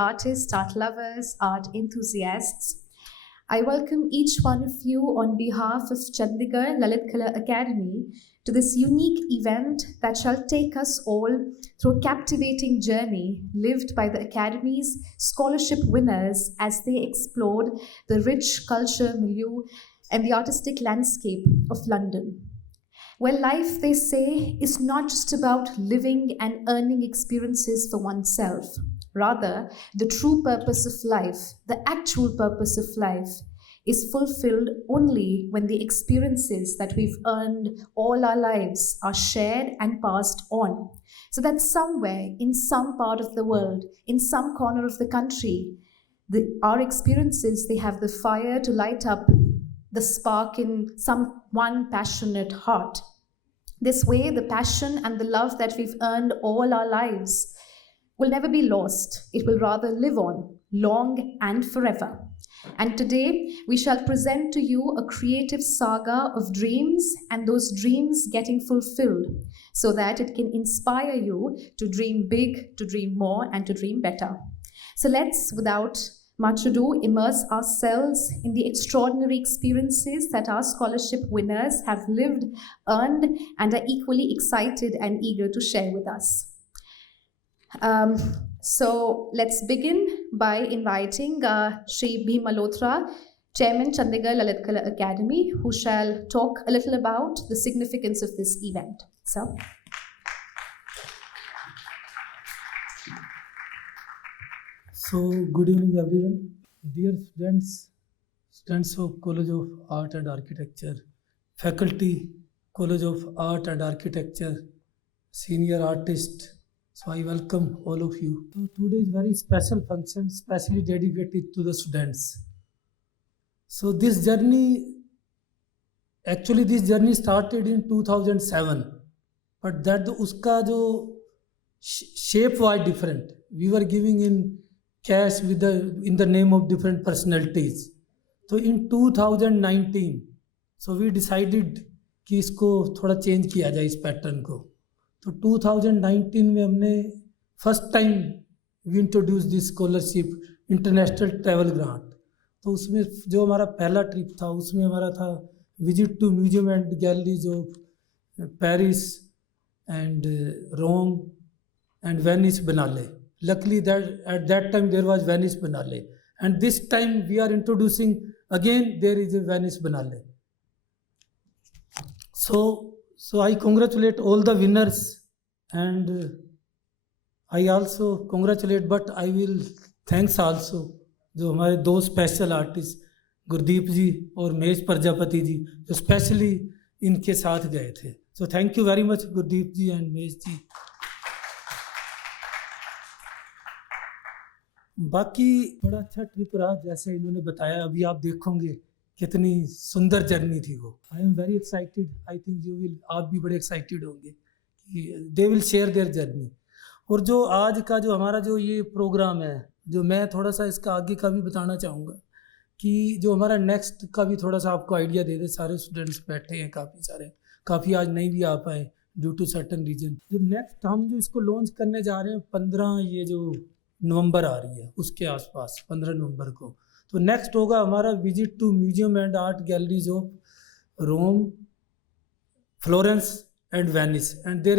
artists, art lovers, art enthusiasts. I welcome each one of you on behalf of Chandigarh Lalit Kala Academy to this unique event that shall take us all through a captivating journey lived by the Academy's scholarship winners as they explored the rich culture milieu and the artistic landscape of London. Well, life, they say, is not just about living and earning experiences for oneself. Rather, the true purpose of life, the actual purpose of life, is fulfilled only when the experiences that we've earned all our lives are shared and passed on. So that somewhere, in some part of the world, in some corner of the country, our experiences, they have the fire to light up the spark in some one passionate heart. This way, the passion and the love that we've earned all our lives will never be lost. It will rather live on, long and forever. And today, we shall present to you a creative saga of dreams and those dreams getting fulfilled so that it can inspire you to dream big, to dream more, and to dream better. So let's, without much ado, immerse ourselves in the extraordinary experiences that our scholarship winners have lived, earned, and are equally excited and eager to share with us. So let's begin by inviting Shri B. Malhotra, Chairman Chandigarh Lalit Kala Academy, who shall talk a little about the significance of this event. So. Good evening everyone. Dear students of College of Art and Architecture, faculty, College of Art and Architecture, senior artist. So I welcome all of you. So today is very special function, specially dedicated to the students. So this journey started in 2007, but that uska jo shape was different. We were giving in cash in the name of different personalities. So in 2019, so we decided कि इसको थोड़ा change किया जाए इस pattern को. तो 2019 में हमने first time we introduce this scholarship international travel grant. तो उसमें जो हमारा पहला ट्रिप था उसमें हमारा था visit to museum and galleries of Paris and Rome and Venice biennale. Luckily that at that time there was Venice Biennale, and this time we are introducing again there is a Venice Biennale. So I congratulate all the winners, and I also congratulate, but I will thanks also जो हमारे दो special artist Gurdeep जी और महेश प्रजापति जी जो specially इनके साथ गए थे. So thank you very much Gurdeep ji and Mahesh ji. बाकी बड़ा अच्छा ट्रिप रहा जैसे इन्होंने बताया. अभी आप देखोगे कितनी सुंदर जर्नी थी वो. I am very excited. I think you will, आप भी बड़े एक्साइटेड होंगे कि they will share their journey. और जो आज का जो हमारा जो ये प्रोग्राम है, जो मैं थोड़ा सा इसका आगे का भी बताना चाहूँगा कि जो हमारा नेक्स्ट का भी थोड़ा सा आपको आइडिया दे दे. सारे स्टूडेंट्स बैठे हैं काफ़ी आज नहीं भी आ पाए ड्यू टू सर्टन रीजन. जो नेक्स्ट हम जो इसको लॉन्च करने जा रहे हैं 15 ये जो नवंबर आ रही है उसके आसपास 15 नवंबर को. तो नेक्स्ट होगा हमारा visit to museum and art galleries of Rome, Florence and Venice, and there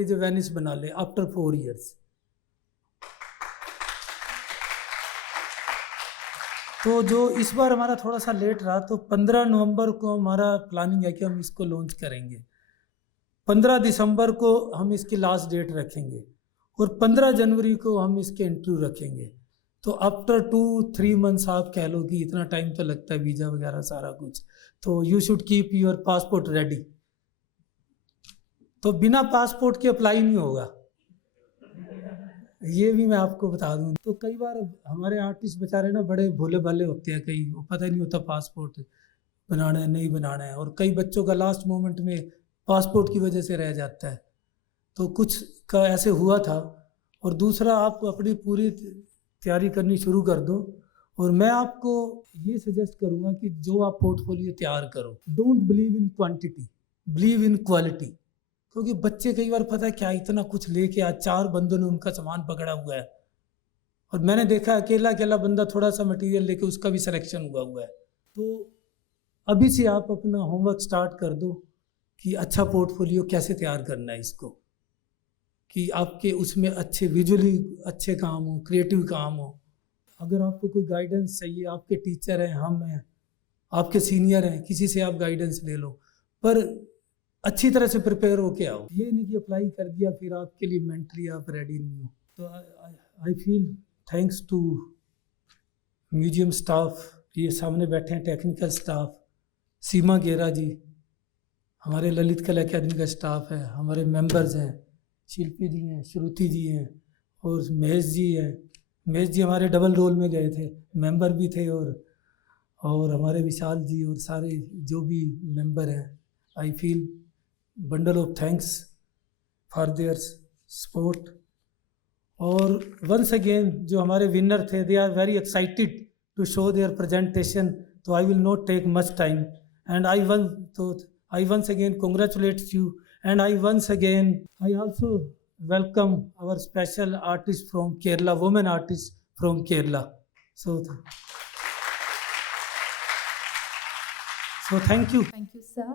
is a Venice biennale after 4 years. तो जो इस बार हमारा थोड़ा सा लेट रहा, तो 15 नवंबर को हमारा प्लानिंग है कि हम इसको लॉन्च करेंगे. 15 दिसंबर को हम इसकी लास्ट डेट रखेंगे और 15 जनवरी को हम इसके इंटरव्यू रखेंगे. तो आफ्टर 2-3 months आप कह लो कि इतना टाइम तो लगता है, वीज़ा वगैरह सारा कुछ. तो you should keep your passport ready. तो बिना पासपोर्ट के अप्लाई नहीं होगा, ये भी मैं आपको बता दूं. तो कई बार हमारे आर्टिस्ट बेचारे ना बड़े भोले भाले होते हैं, कई पता ही नहीं होता पासपोर्ट बनाना है नहीं बनाना है, और कई बच्चों का लास्ट मोमेंट में पासपोर्ट की वजह से रह जाता है. तो कुछ का ऐसे हुआ था. और दूसरा, आप अपनी पूरी तैयारी करनी शुरू कर दो. और मैं आपको ये सजेस्ट करूँगा कि जो आप पोर्टफोलियो तैयार करो, don't believe in quantity, believe in quality. क्योंकि बच्चे कई बार पता है क्या, इतना कुछ लेके आज 4 बंदों ने उनका सामान पकड़ा हुआ है और मैंने देखा अकेला अकेला बंदा थोड़ा सा मटेरियल लेके उसका भी सिलेक्शन हुआ है। तो अभी से आप अपना होमवर्क स्टार्ट कर दो कि अच्छा पोर्टफोलियो कैसे तैयार करना है इसको, कि आपके उसमें अच्छे विजुअली अच्छे काम हो, क्रिएटिव काम हो। अगर आपको कोई गाइडेंस चाहिए, आपके टीचर हैं, हम हैं, आपके सीनियर हैं, किसी से आप गाइडेंस ले लो, पर अच्छी तरह से प्रिपेयर होके आओ। ये नहीं कि अप्लाई कर दिया फिर आपके लिए मेंटली आप रेडी नहीं हो। तो I feel thanks to museum staff, ये सामने बैठे हैं टेक्निकल स्टाफ, सीमा गेरा जी, हमारे ललित कला अकेडमी का स्टाफ है, हमारे मेंबर्स हैं, शिल्पी जी हैं, श्रुति जी हैं और महेश जी हैं। महेश जी हमारे डबल रोल में गए थे, मेंबर भी थे, और हमारे विशाल जी और सारे जो भी मेंबर हैं। I feel bundle of thanks for their support. और वंस अगेन जो हमारे विनर थे, they are very excited to show their presentation, तो I will not take much time and I once again congratulate you, and I also welcome our special artist from Kerala, woman artist from Kerala. So thank you. Thank you, sir.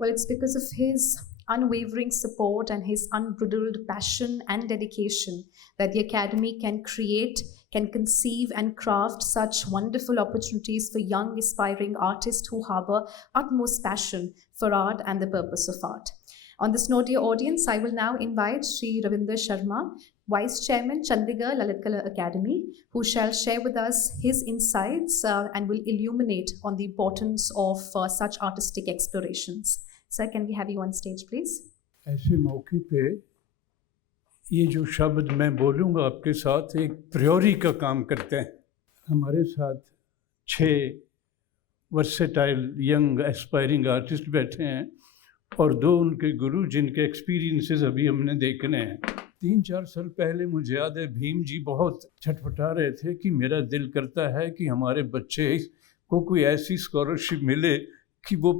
Well, it's because of his unwavering support and his unbridled passion and dedication that the Academy can create, can conceive and craft such wonderful opportunities for young aspiring artists who harbor utmost passion for art and the purpose of art. On this note, dear audience, I will now invite Sri Ravinder Sharma, Vice Chairman, Chandigarh Lalit Kala Academy, who shall share with us his insights and will illuminate on the importance of such artistic explorations. Sir, can we have you on stage, please? ऐसे मौके पे ये जो शब्द मैं बोलूँगा आपके साथ एक प्रियोरी का काम करते हैं। हमारे साथ 6 वर्सेटाइल यंग एस्पायरिंग आर्टिस्ट बैठे हैं और 2 उनके गुरु जिनके एक्सपीरियंसेस अभी हमने देखने हैं। 3-4 साल पहले मुझे याद है भीम जी बहुत छटपटा रहे थे कि मेरा दिल करता है कि हमारे बच्चे को कोई ऐसी स्कॉलरशिप मिले कि वो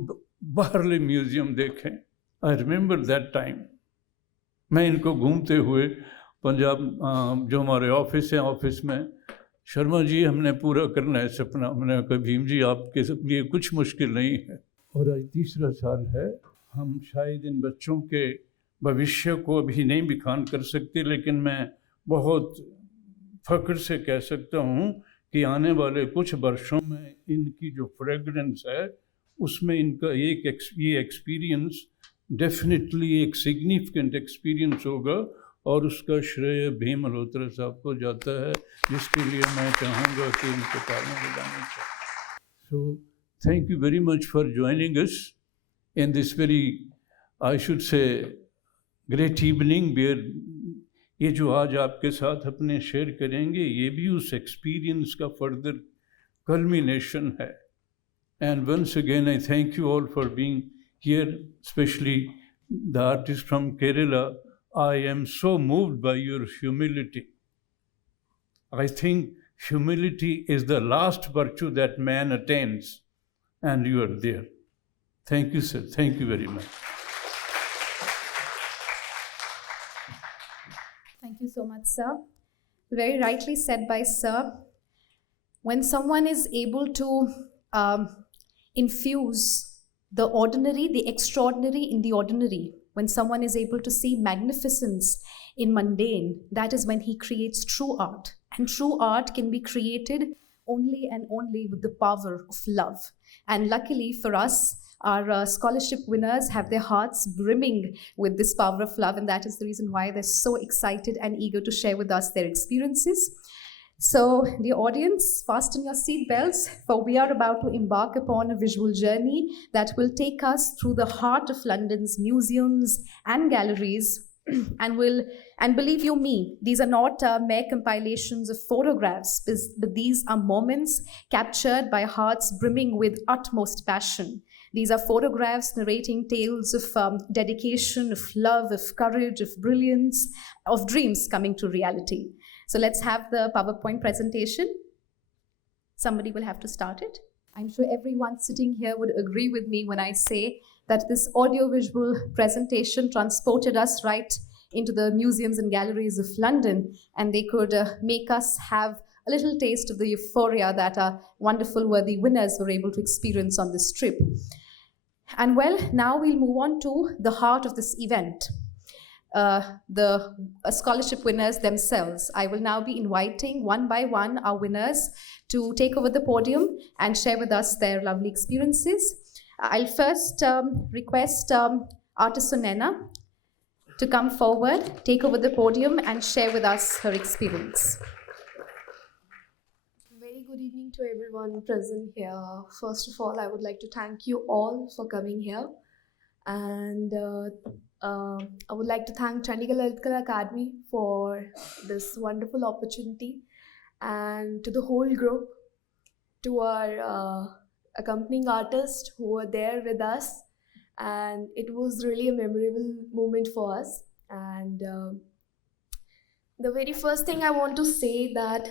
बाहरले म्यूज़ियम देखें। I remember that time. मैं इनको घूमते हुए पंजाब जो हमारे ऑफिस हैं, ऑफिस में, शर्मा जी हमने पूरा करना है सपना। हमने कहा भीम जी आपके लिए कुछ मुश्किल नहीं है। और आज 3रा साल है। हम शायद इन बच्चों के भविष्य को अभी नहीं बिखान कर सकते, लेकिन मैं बहुत फ़ख्र से कह सकता हूँ कि आने वाले कुछ वर्षों में इनकी जो फ्रेगरेंस है उसमें इनका ये एक्सपीरियंस डेफिनेटली एक सिग्निफिकेंट एक्सपीरियंस होगा और उसका श्रेय भीम मल्होत्रा साहब को जाता है, जिसके लिए मैं चाहूँगा कि इनको तालियां बजानी चाहिए। So thank you very much for joining us in this very I should say great evening where ये जो आज आपके साथ अपने शेयर करेंगे ये भी उस एक्सपीरियंस का फर्दर कल्मिनेशन है। And once again, I thank you all for being here, especially the artist from Kerala. I am so moved by your humility. I think humility is the last virtue that man attains, and you are there. Thank you, sir. Thank you very much. Thank you so much, sir. Very rightly said by sir. When someone is able to infuse the ordinary, the extraordinary in the ordinary, when someone is able to see magnificence in mundane, that is when he creates true art. And true art can be created only and only with the power of love. And luckily for us, our scholarship winners have their hearts brimming with this power of love, and that is the reason why they're so excited and eager to share with us their experiences. So, dear audience, fasten your seat belts, for we are about to embark upon a visual journey that will take us through the heart of London's museums and galleries. And believe you me, these are not mere compilations of photographs, but these are moments captured by hearts brimming with utmost passion. These are photographs narrating tales of dedication, of love, of courage, of brilliance, of dreams coming to reality. So let's have the PowerPoint presentation. Somebody will have to start it. I'm sure everyone sitting here would agree with me when I say that this audiovisual presentation transported us right into the museums and galleries of London, and they could make us have a little taste of the euphoria that our wonderful worthy winners were able to experience on this trip. And well, now we'll move on to the heart of this event. The scholarship winners themselves. I will now be inviting one by one our winners to take over the podium and share with us their lovely experiences. I'll first request artist Sunena to come forward, take over the podium and share with us her experience. Very good evening to everyone present here. First of all, I would like to thank you all for coming here. And I would like to thank Chandigarh Lalit Kala Academy for this wonderful opportunity, and to the whole group, to our accompanying artists who were there with us. And it was really a memorable moment for us. And the very first thing I want to say that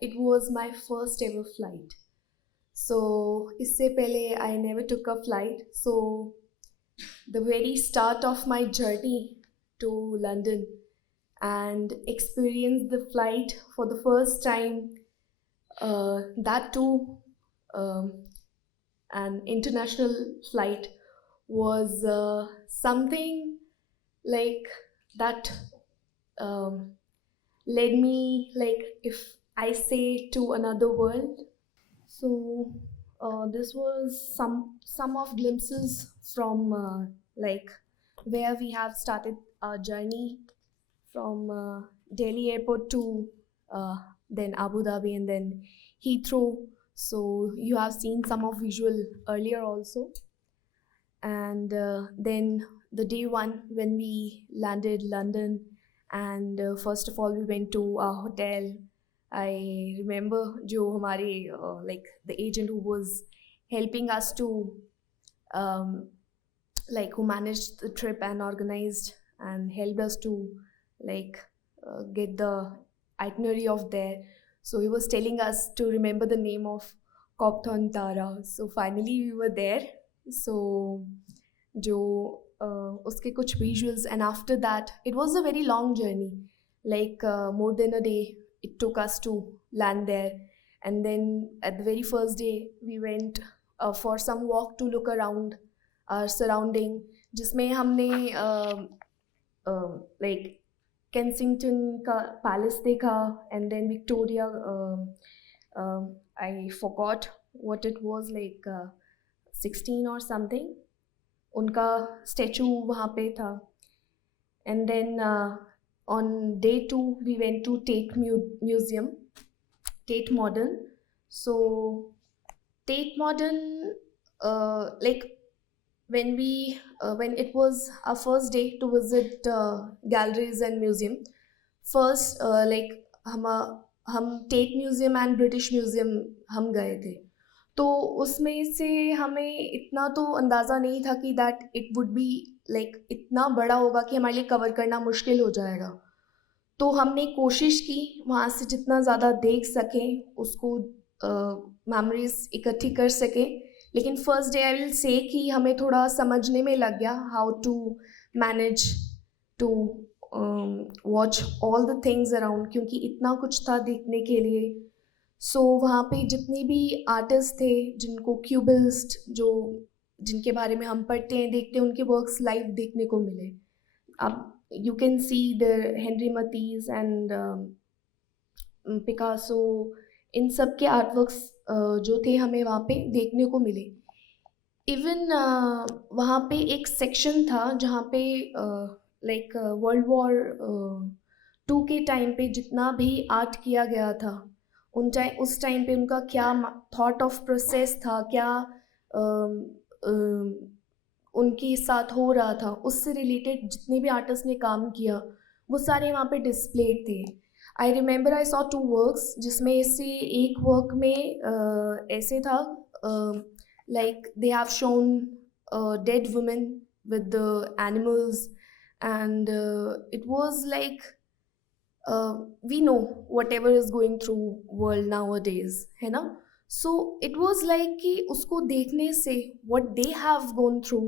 it was my first ever flight. So, isse pehle I never took a flight. So, the very start of my journey to London and experience the flight for the first time, that too an international flight, was something like that led me, like, if I say, to another world. So this was some of glimpses from like where we have started our journey from Delhi airport to then Abu Dhabi and then Heathrow. So you have seen some of visual earlier also. And then the day one when we landed London, and first of all we went to our hotel. I remember jo hamare like the agent who was helping us to like who managed the trip and organized and helped us to like get the itinerary of there. So he was telling us to remember the name of Copthorne Tara. So finally we were there. So jo uske kuch visuals, and after that it was a very long journey, like more than a day it took us to land there. And then at the very first day we went for some walk to look around our surrounding, जिसमें हमने like Kensington का palace देखा, and then Victoria, I forgot what it was, like 16 or something, उनका statue वहाँ पे था. And then on day 2 we went to Tate Museum, Tate Modern. So Tate Modern, like when it was our first day to visit galleries and museum, first like हम Tate Museum and British Museum हम गए थे. तो उसमें से हमें इतना तो अंदाज़ा नहीं था कि that it would be like इतना बड़ा होगा कि हमारे लिए कवर करना मुश्किल हो जाएगा. तो हमने कोशिश की वहाँ से जितना ज़्यादा देख सकें, उसको मेमोरीज इकट्ठी कर सकें. लेकिन first day I will say कि हमें थोड़ा समझने में लग गया how to manage to watch all the things around, क्योंकि इतना कुछ था देखने के लिए. सो वहाँ पे जितने भी आर्टिस्ट थे, जिनको क्यूबिस्ट, जो जिनके बारे में हम पढ़ते हैं देखते हैं, उनके वर्क्स लाइव देखने को मिले. अब you can see the Henry Matisse and Picasso, इन सब के आर्टवर्क्स जो थे हमें वहाँ पे देखने को मिले. इवन वहाँ पे एक सेक्शन था जहाँ पे लाइक वर्ल्ड वॉर 2 के टाइम पे जितना भी आर्ट किया गया था, उस टाइम पे उनका क्या थॉट ऑफ प्रोसेस था, क्या उनके साथ हो रहा था, उससे रिलेटेड जितने भी आर्टिस्ट ने काम किया वो सारे वहाँ पे डिस्प्लेड थे. I remember I saw 2 works, जिसमें से एक वर्क में ऐसे था like they have shown dead women with the animals, and it was like we know whatever is going through world nowadays, है ना. So it was like कि उसको देखने से what they have gone through,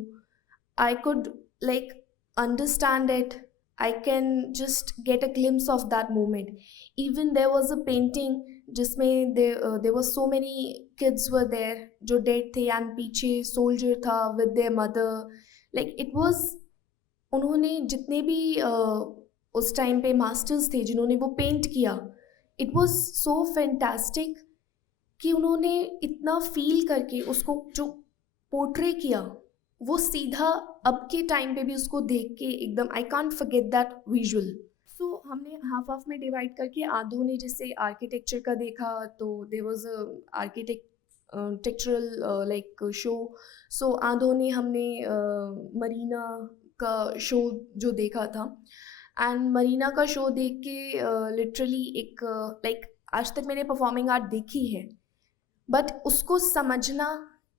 I could like understand it, I can just get a glimpse of that moment. Even there was a painting जिसमें there were so many kids were there जो dead थे and पीछे soldier था with their mother. Like it was, उन्होंने जितने भी उस time पे मास्टर्स थे जिन्होंने वो पेंट किया, इट वॉज सो फैंटास्टिक कि उन्होंने इतना फील करके उसको जो पोर्ट्रे किया, वो सीधा अब के टाइम पे भी उसको देख के एकदम I can't forget that visual. So हमने हाफ हाफ में डिवाइड करके आधों ने जैसे आर्किटेक्चर का देखा तो there was a architectural like show. So आधों ने हमने मरीना का शो जो देखा था. एंड मरीना का शो देख के लिटरली एक लाइक आज तक मैंने परफॉर्मिंग आर्ट देखी है, बट उसको समझना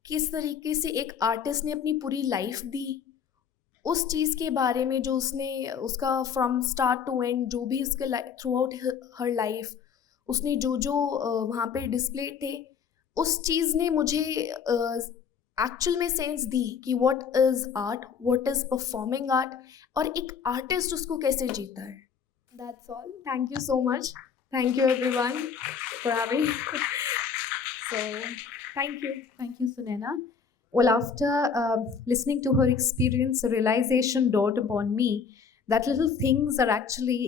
किस तरीके से एक आर्टिस्ट ने अपनी पूरी लाइफ दी, उस चीज़ के बारे में जो उसने उसका फ्रॉम स्टार्ट टू एंड जो भी उसके थ्रू आउट हर लाइफ उसने जो वहाँ पे डिस्प्ले थे, उस चीज़ ने मुझे एक्चुअल में सेंस दी कि what is art, what is performing art, और एक आर्टिस्ट उसको कैसे जीता है. That's all. Thank you so much. Thank you everyone for having. So, thank you. Thank you, Sunaina. Well, after listening to her experience, a realization dawned upon me that little things are actually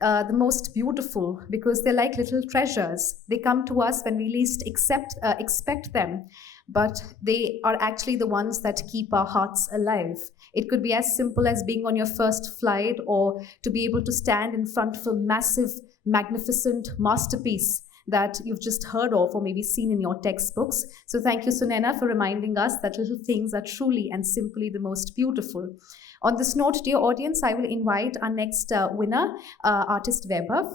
the most beautiful because they're like little treasures. They come to us when we least expect them, but they are actually the ones that keep our hearts alive. It could be as simple as being on your first flight, or to be able to stand in front of a massive, magnificent masterpiece that you've just heard of or maybe seen in your textbooks. So thank you, Sunaina, for reminding us that little things are truly and simply the most beautiful. On this note, dear audience, I will invite our next winner, artist Vaibhav.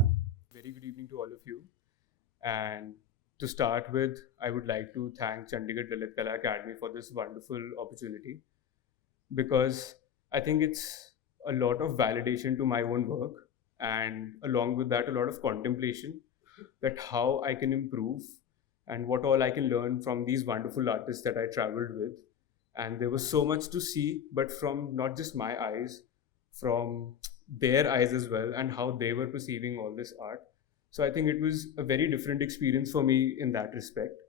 Very good evening to all of you. And to start with, I would like to thank Chandigarh Lalit Kala Academy for this wonderful opportunity, because I think it's a lot of validation to my own work, and along with that, a lot of contemplation that how I can improve and what all I can learn from these wonderful artists that I traveled with. And there was so much to see, but from not just my eyes, from their eyes as well, and how they were perceiving all this art. So I think it was a very different experience for me in that respect.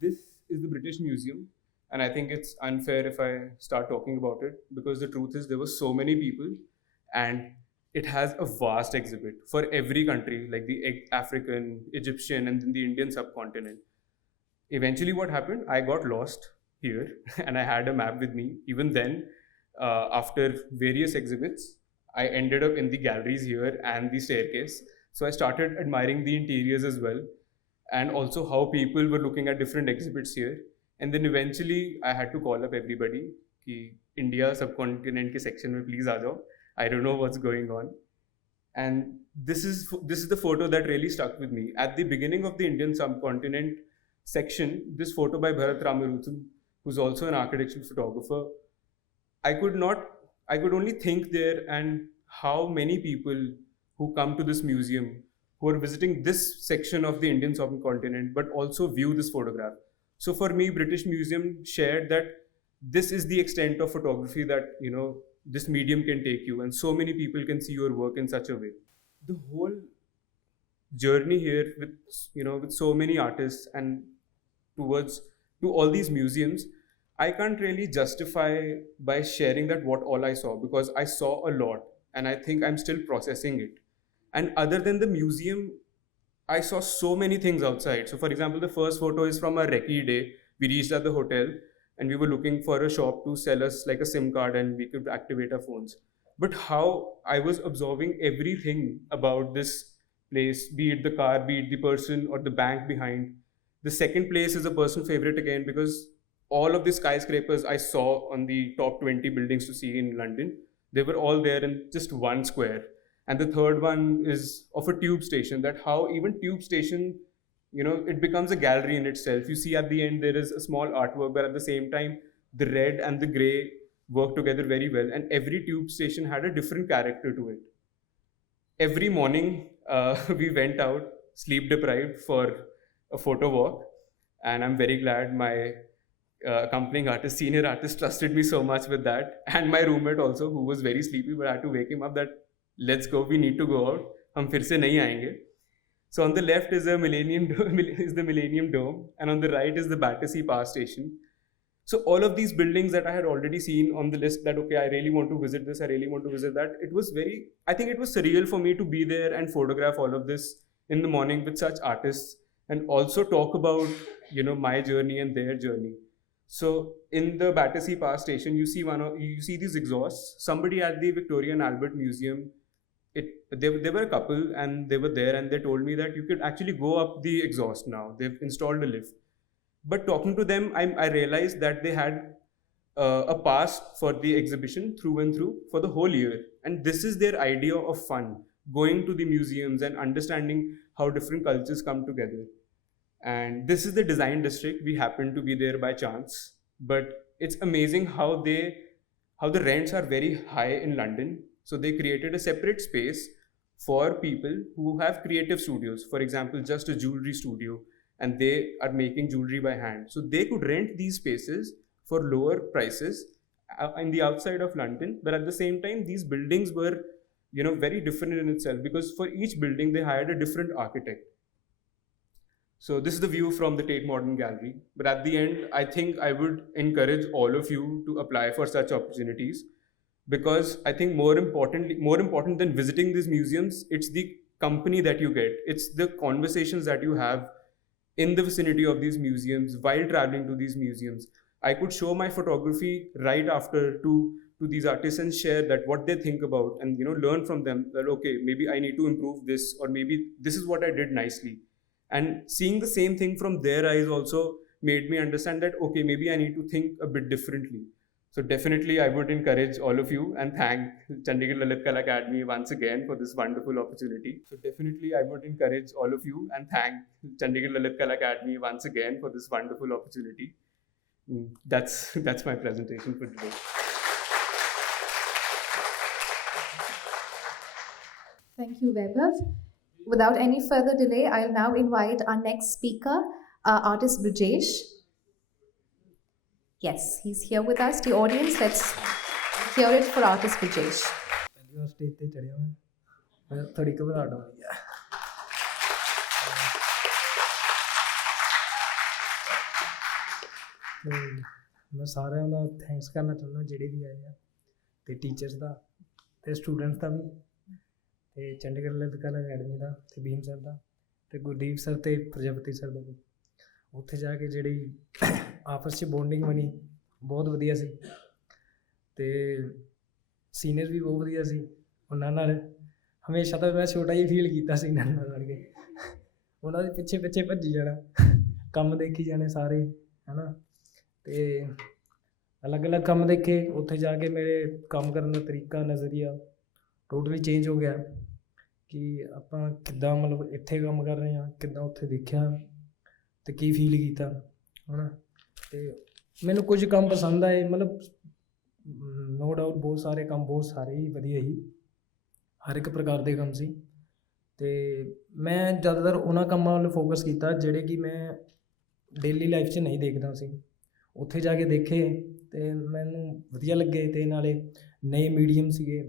This is the British Museum, and I think it's unfair if I start talking about it, because the truth is there were so many people, and it has a vast exhibit for every country, like the African, Egyptian, and then the Indian subcontinent. Eventually what happened, I got lost here and I had a map with me. Even then, after various exhibits, I ended up in the galleries here and the staircase. So I started admiring the interiors as well, and also how people were looking at different exhibits here. And then eventually I had to call up everybody कि India subcontinent के section में please आ जाओ. I don't know what's going on. And this is the photo that really stuck with me. At the beginning of the Indian subcontinent section, this photo by Bharat Ramaruthan, who's also an architectural photographer, I could only think there and how many people who come to this museum, who are visiting this section of the Indian subcontinent, but also view this photograph. So for me, British Museum shared that this is the extent of photography that, this medium can take you, and so many people can see your work in such a way. The whole journey here with so many artists and to all these museums, I can't really justify by sharing that what all I saw, because I saw a lot and I think I'm still processing it. And other than the museum, I saw so many things outside. So for example, the first photo is from a recce day. We reached at the hotel and we were looking for a shop to sell us like a SIM card and we could activate our phones. But how I was absorbing everything about this place, be it the car, be it the person or the bank behind. The second place is a personal favorite again, because all of the skyscrapers I saw on the top 20 buildings to see in London, they were all there in just one square. And the third one is of a tube station, that how even tube station, it becomes a gallery in itself. You see at the end there is a small artwork, but at the same time the red and the grey work together very well, and every tube station had a different character to it. Every morning we went out sleep deprived for a photo walk, and I'm very glad my accompanying artist, senior artist, trusted me so much with that, and my roommate also, who was very sleepy, but I had to wake him up that let's go, we need to go out, हम फिर से नहीं आएंगे. So on the left is the Millennium Dome, and on the right is the Battersea Power Station. So all of these buildings that I had already seen on the list, that okay, I really want to visit this, I really want to visit that. I think it was surreal for me to be there and photograph all of this in the morning with such artists, and also talk about, you know, my journey and their journey. So in the Battersea Power Station, you see these exhausts. Somebody at the Victoria and Albert Museum, they were a couple, and they were there, and they told me that you could actually go up the exhaust now. They've installed a lift. But talking to them, I realized that they had a pass for the exhibition through and through for the whole year. And this is their idea of fun, going to the museums and understanding how different cultures come together. And this is the design district. We happen to be there by chance, but it's amazing how the rents are very high in London. So they created a separate space for people who have creative studios, for example, just a jewelry studio, and they are making jewelry by hand. So they could rent these spaces for lower prices in the outside of London, but at the same time, these buildings were, you know, very different in itself, because for each building they hired a different architect. So this is the view from the Tate Modern Gallery. But at the end, I think I would encourage all of you to apply for such opportunities, because I think more important than visiting these museums, it's the company that you get. It's the conversations that you have in the vicinity of these museums while traveling to these museums. I could show my photography right after to these artists and share that what they think about, and, you know, learn from them that okay, maybe I need to improve this, or maybe this is what I did nicely. And seeing the same thing from their eyes also made me understand that okay, maybe I need to think a bit differently. So definitely I would encourage all of you and thank Chandigarh Lalit Kala Academy once again for this wonderful opportunity. So definitely I would encourage all of you and thank Chandigarh Lalit Kala Academy once again for this wonderful opportunity. That's my presentation for today. Thank you, Vaibhav. Without any further delay, I'll now invite our next speaker, artist Brijesh. Yes, he's here with us. The audience, let's hear it for artist Brijesh. पहली बार stage पे चढ़िया मैं थोड़ी घबराहट हो रही है ਤੇ ਮੈਂ ਸਾਰਿਆਂ ਦਾ ਥੈਂਕਸ ਕਰਨਾ ਚਾਹੁੰਦਾ ਜਿਹੜੇ ਵੀ ਆਏ ਆ ਤੇ ਟੀਚਰਸ ਦਾ ਤੇ ਸਟੂਡੈਂਟਸ ਦਾ ਵੀ ਤੇ ਚੰਡੀਗੜ੍ਹ ਲਲਿਤ ਕਲਾ ਅਕੈਡਮੀ ਦਾ ਤੇ ਬੀਮ ਸਰ ਦਾ ਤੇ ਗੁਰਦੀਪ ਸਰ ਤੇ ਪ੍ਰਜਾਪਤੀ ਸਰ ਦਾ ਵੀ ਉੱਥੇ ਜਾ ਕੇ ਜਿਹੜੀ ਆਪਸ 'ਚ ਬੌਂਡਿੰਗ ਬਣੀ ਬਹੁਤ ਵਧੀਆ ਸੀ ਤੇ ਸੀਨੀਅਰ ਵੀ ਬਹੁਤ ਵਧੀਆ ਸੀ ਉਹਨਾਂ ਨਾਲ ਹਮੇਸ਼ਾ ਤਾਂ ਮੈਂ ਛੋਟਾ ਹੀ ਫੀਲ ਕੀਤਾ ਸੀ ਇਹਨਾਂ ਨਾਲ ਲੜ ਕੇ ਉਹਨਾਂ ਦੇ ਪਿੱਛੇ ਪਿੱਛੇ ਭੱਜੀ ਜਾਣਾ ਕੰਮ ਦੇਖੀ ਜਾਣੇ ਸਾਰੇ ਹੈ ਨਾ ਤੇ ਅਲੱਗ-ਅਲੱਗ ਕੰਮ ਦੇਖੇ ਉੱਥੇ ਜਾ ਕੇ ਮੇਰੇ ਕੰਮ ਕਰਨ ਦਾ ਤਰੀਕਾ ਨਜ਼ਰੀਆ ਟੋਟਲੀ ਚੇਂਜ ਹੋ ਗਿਆ ਕਿ ਆਪਾਂ ਕਿੱਦਾਂ ਮਤਲਬ ਇੱਥੇ ਕੰਮ ਕਰ ਰਹੇ ਹਾਂ ਕਿੱਦਾਂ ਉੱਥੇ ਦੇਖਿਆ ਤੇ ਕੀ ਫੀਲ ਕੀਤਾ ਹੈ ਨਾ ਤੇ ਮੈਨੂੰ ਕੁਝ ਕੰਮ ਪਸੰਦ ਆਏ ਮਤਲਬ ਨੋ ਡਾਊਟ ਬਹੁਤ ਸਾਰੇ ਕੰਮ ਬਹੁਤ ਸਾਰੇ ਹੀ ਵਧੀਆ ਹੀ ਹਰ ਇੱਕ ਪ੍ਰਕਾਰ ਦੇ ਕੰਮ ਸੀ ਤੇ ਮੈਂ ਜ਼ਿਆਦਾਤਰ ਉਹਨਾਂ ਕੰਮਾਂ ਵੱਲ ਫੋਕਸ ਕੀਤਾ ਜਿਹੜੇ ਕਿ ਮੈਂ ਡੇਲੀ ਲਾਈਫ 'ਚ ਨਹੀਂ ਦੇਖਦਾ ਸੀ ਉੱਥੇ ਜਾ ਕੇ ਦੇਖੇ ਤੇ ਮੈਨੂੰ ਵਧੀਆ ਲੱਗੇ ਤੇ ਨਾਲੇ ਨਵੇਂ ਮੀਡੀਅਮ ਸੀਗੇ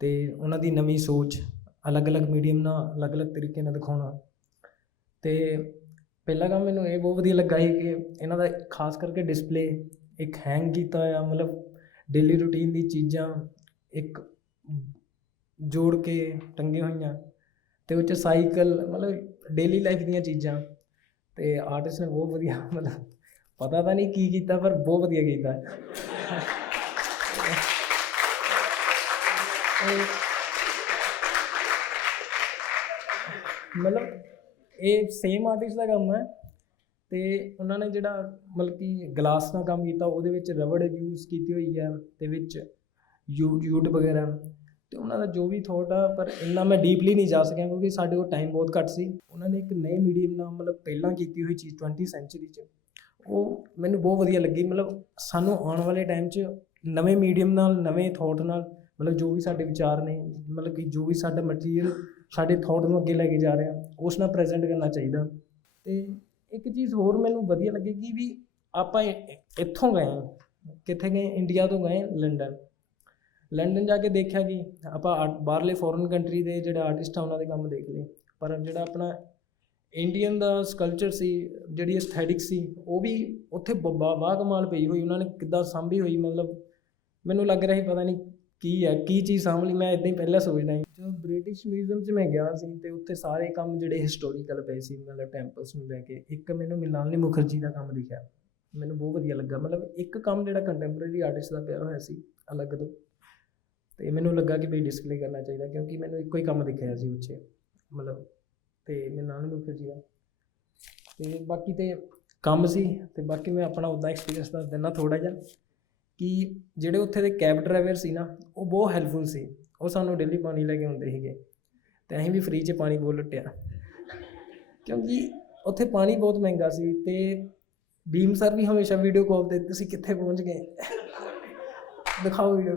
ਤੇ ਉਹਨਾਂ ਦੀ ਨਵੀਂ ਸੋਚ ਅਲੱਗ-ਅਲੱਗ ਮੀਡੀਅਮ ਨਾਲ ਅਲੱਗ-ਅਲੱਗ ਤਰੀਕੇ ਨਾਲ ਦਿਖਾਉਣਾ ਤੇ ਪਹਿਲਾ ਕੰਮ ਮੈਨੂੰ ਇਹ ਬਹੁਤ ਵਧੀਆ ਲੱਗਾ ਸੀ ਕਿ ਇਹਨਾਂ ਦਾ ਖਾਸ ਕਰਕੇ ਡਿਸਪਲੇ ਇੱਕ ਹੈਂਗ ਕੀਤਾ ਹੋਇਆ ਮਤਲਬ ਡੇਲੀ ਰੂਟੀਨ ਦੀ ਚੀਜ਼ਾਂ ਇੱਕ ਜੋੜ ਕੇ ਟੰਗੇ ਹੋਈਆਂ ਅਤੇ ਉਹ 'ਚ ਸਾਈਕਲ ਮਤਲਬ ਡੇਲੀ ਲਾਈਫ ਦੀਆਂ ਚੀਜ਼ਾਂ ਅਤੇ ਆਰਟਿਸਟ ਨੇ ਬਹੁਤ ਵਧੀਆ ਮਤਲਬ ਪਤਾ ਤਾਂ ਨਹੀਂ ਕੀ ਕੀਤਾ ਪਰ ਬਹੁਤ ਵਧੀਆ ਕੀਤਾ ਮਤਲਬ ਇਹ ਸੇਮ ਆਰਟਿਸਟ ਦਾ ਕੰਮ ਹੈ ਅਤੇ ਉਹਨਾਂ ਨੇ ਜਿਹੜਾ ਮਤਲਬ ਕਿ ਗਲਾਸ ਨਾਲ ਕੰਮ ਕੀਤਾ ਉਹਦੇ ਵਿੱਚ ਰਬੜ ਯੂਜ਼ ਕੀਤੀ ਹੋਈ ਹੈ ਅਤੇ ਵਿੱਚ ਯੂਟ ਵਗੈਰਾ ਅਤੇ ਉਹਨਾਂ ਦਾ ਜੋ ਵੀ ਥੋਟ ਆ ਪਰ ਇੰਨਾ ਮੈਂ ਡੀਪਲੀ ਨਹੀਂ ਜਾ ਸਕਿਆ ਕਿਉਂਕਿ ਸਾਡੇ ਕੋਲ ਟਾਈਮ ਬਹੁਤ ਘੱਟ ਸੀ ਉਹਨਾਂ ਨੇ ਇੱਕ ਨਵੇਂ ਮੀਡੀਅਮ ਨਾਲ ਮਤਲਬ ਪਹਿਲਾਂ ਕੀਤੀ ਹੋਈ ਚੀਜ਼ 20th ਸੈਂਚੁਰੀ 'ਚ ਉਹ ਮੈਨੂੰ ਬਹੁਤ ਵਧੀਆ ਲੱਗੀ ਮਤਲਬ ਸਾਨੂੰ ਆਉਣ ਵਾਲੇ ਟਾਈਮ 'ਚ ਨਵੇਂ ਮੀਡੀਅਮ ਨਾਲ ਨਵੇਂ ਥੋਟ ਨਾਲ ਮਤਲਬ ਜੋ ਵੀ ਸਾਡੇ ਵਿਚਾਰ ਨੇ ਮਤਲਬ ਕਿ ਜੋ ਵੀ ਸਾਡਾ ਮਟੀਰੀਅਲ ਸਾਡੇ ਥੋਟ ਨੂੰ ਅੱਗੇ ਲੈ ਕੇ ਜਾ ਰਿਹਾ ਉਸ ਨਾਲ ਪ੍ਰੈਜ਼ੈਂਟ ਕਰਨਾ ਚਾਹੀਦਾ ਅਤੇ ਇੱਕ ਚੀਜ਼ ਹੋਰ ਮੈਨੂੰ ਵਧੀਆ ਲੱਗੀ ਕਿ ਵੀ ਆਪਾਂ ਇੱਥੋਂ ਗਏ ਕਿੱਥੇ ਗਏ ਇੰਡੀਆ ਤੋਂ ਗਏ ਲੰਡਨ ਜਾ ਕੇ ਦੇਖਿਆ ਕਿ ਆਪਾਂ ਬਾਹਰਲੇ ਫੋਰਨ ਕੰਟਰੀ ਦੇ ਜਿਹੜੇ ਆਰਟਿਸਟ ਆ ਉਹਨਾਂ ਦੇ ਕੰਮ ਦੇਖ ਲਏ, ਪਰ ਜਿਹੜਾ ਆਪਣਾ ਇੰਡੀਅਨ ਦਾ ਸਕਲਚਰ ਸੀ, ਜਿਹੜੀ ਐਸਥੈਟਿਕ ਸੀ, ਉਹ ਵੀ ਉੱਥੇ ਬਾਹ ਕਮਾਲ ਪਈ ਹੋਈ, ਉਹਨਾਂ ਨੇ ਕਿੱਦਾਂ ਸਾਂਭੀ ਹੋਈ। ਮਤਲਬ ਮੈਨੂੰ ਲੱਗ ਰਿਹਾ ਸੀ ਪਤਾ ਨਹੀਂ ਕੀ ਹੈ, ਕੀ ਚੀਜ਼ ਸਾਂਭ ਲਈ। ਮੈਂ ਇੱਦਾਂ ਹੀ ਪਹਿਲਾਂ ਸੋਚਦਾ ਸੀ। ਜਦੋਂ ਬ੍ਰਿਟਿਸ਼ ਮਿਊਜ਼ੀਅਮ 'ਚ ਮੈਂ ਗਿਆ ਸੀ ਅਤੇ ਉੱਥੇ ਸਾਰੇ ਕੰਮ ਜਿਹੜੇ ਹਿਸਟੋਰੀਕਲ ਪਏ ਸੀ, ਮਤਲਬ ਟੈਂਪਲਸ ਨੂੰ ਲੈ ਕੇ। ਇੱਕ ਮੈਨੂੰ ਮ੍ਰਿਣਾਲਿਨੀ ਮੁਖਰਜੀ ਦਾ ਕੰਮ ਦਿਖਿਆ, ਮੈਨੂੰ ਬਹੁਤ ਵਧੀਆ ਲੱਗਾ। ਮਤਲਬ ਇੱਕ ਕੰਮ ਜਿਹੜਾ ਕੰਟੈਂਪਰੇਰੀ ਆਰਟਿਸਟ ਦਾ ਪਿਆ ਹੋਇਆ ਸੀ ਅਲੱਗ ਤੋਂ, ਅਤੇ ਮੈਨੂੰ ਲੱਗਾ ਕਿ ਬਈ ਡਿਸਪਲੇ ਕਰਨਾ ਚਾਹੀਦਾ, ਕਿਉਂਕਿ ਮੈਨੂੰ ਇੱਕੋ ਹੀ ਕੰਮ ਦਿਖਿਆ ਸੀ ਉਹ 'ਚ, ਮਤਲਬ ਅਤੇ ਮ੍ਰਿਣਾਲਿਨੀ ਮੁਖਰਜੀ ਦਾ। ਅਤੇ ਬਾਕੀ ਤਾਂ ਕੰਮ ਸੀ। ਅਤੇ ਬਾਕੀ ਮੈਂ ਆਪਣਾ ਉੱਦਾਂ ਐਕਸਪੀਰੀਅੰਸ ਦੱਸ ਦਿੰਦਾ ਥੋੜ੍ਹਾ ਜਿਹਾ, ਕਿ ਜਿਹੜੇ ਉੱਥੇ ਦੇ ਕੈਬ ਡਰਾਈਵਰ ਸੀ ਨਾ, ਉਹ ਬਹੁਤ ਹੈਲਪਫੁਲ ਸੀ। ਉਹ ਸਾਨੂੰ ਡੇਲੀ ਪਾਣੀ ਲੈ ਕੇ ਆਉਂਦੇ ਸੀਗੇ, ਅਤੇ ਅਸੀਂ ਵੀ ਫ੍ਰੀ 'ਚ ਪਾਣੀ ਬਹੁਤ ਲੁੱਟਿਆ, ਕਿਉਂਕਿ ਉੱਥੇ ਪਾਣੀ ਬਹੁਤ ਮਹਿੰਗਾ ਸੀ। ਅਤੇ ਭੀਮ ਸਰ ਵੀ ਹਮੇਸ਼ਾ ਵੀਡੀਓ ਕਾਲ 'ਤੇ ਤੁਸੀਂ ਕਿੱਥੇ ਪਹੁੰਚ ਗਏ ਦਿਖਾਓ ਵੀਡੀਓ।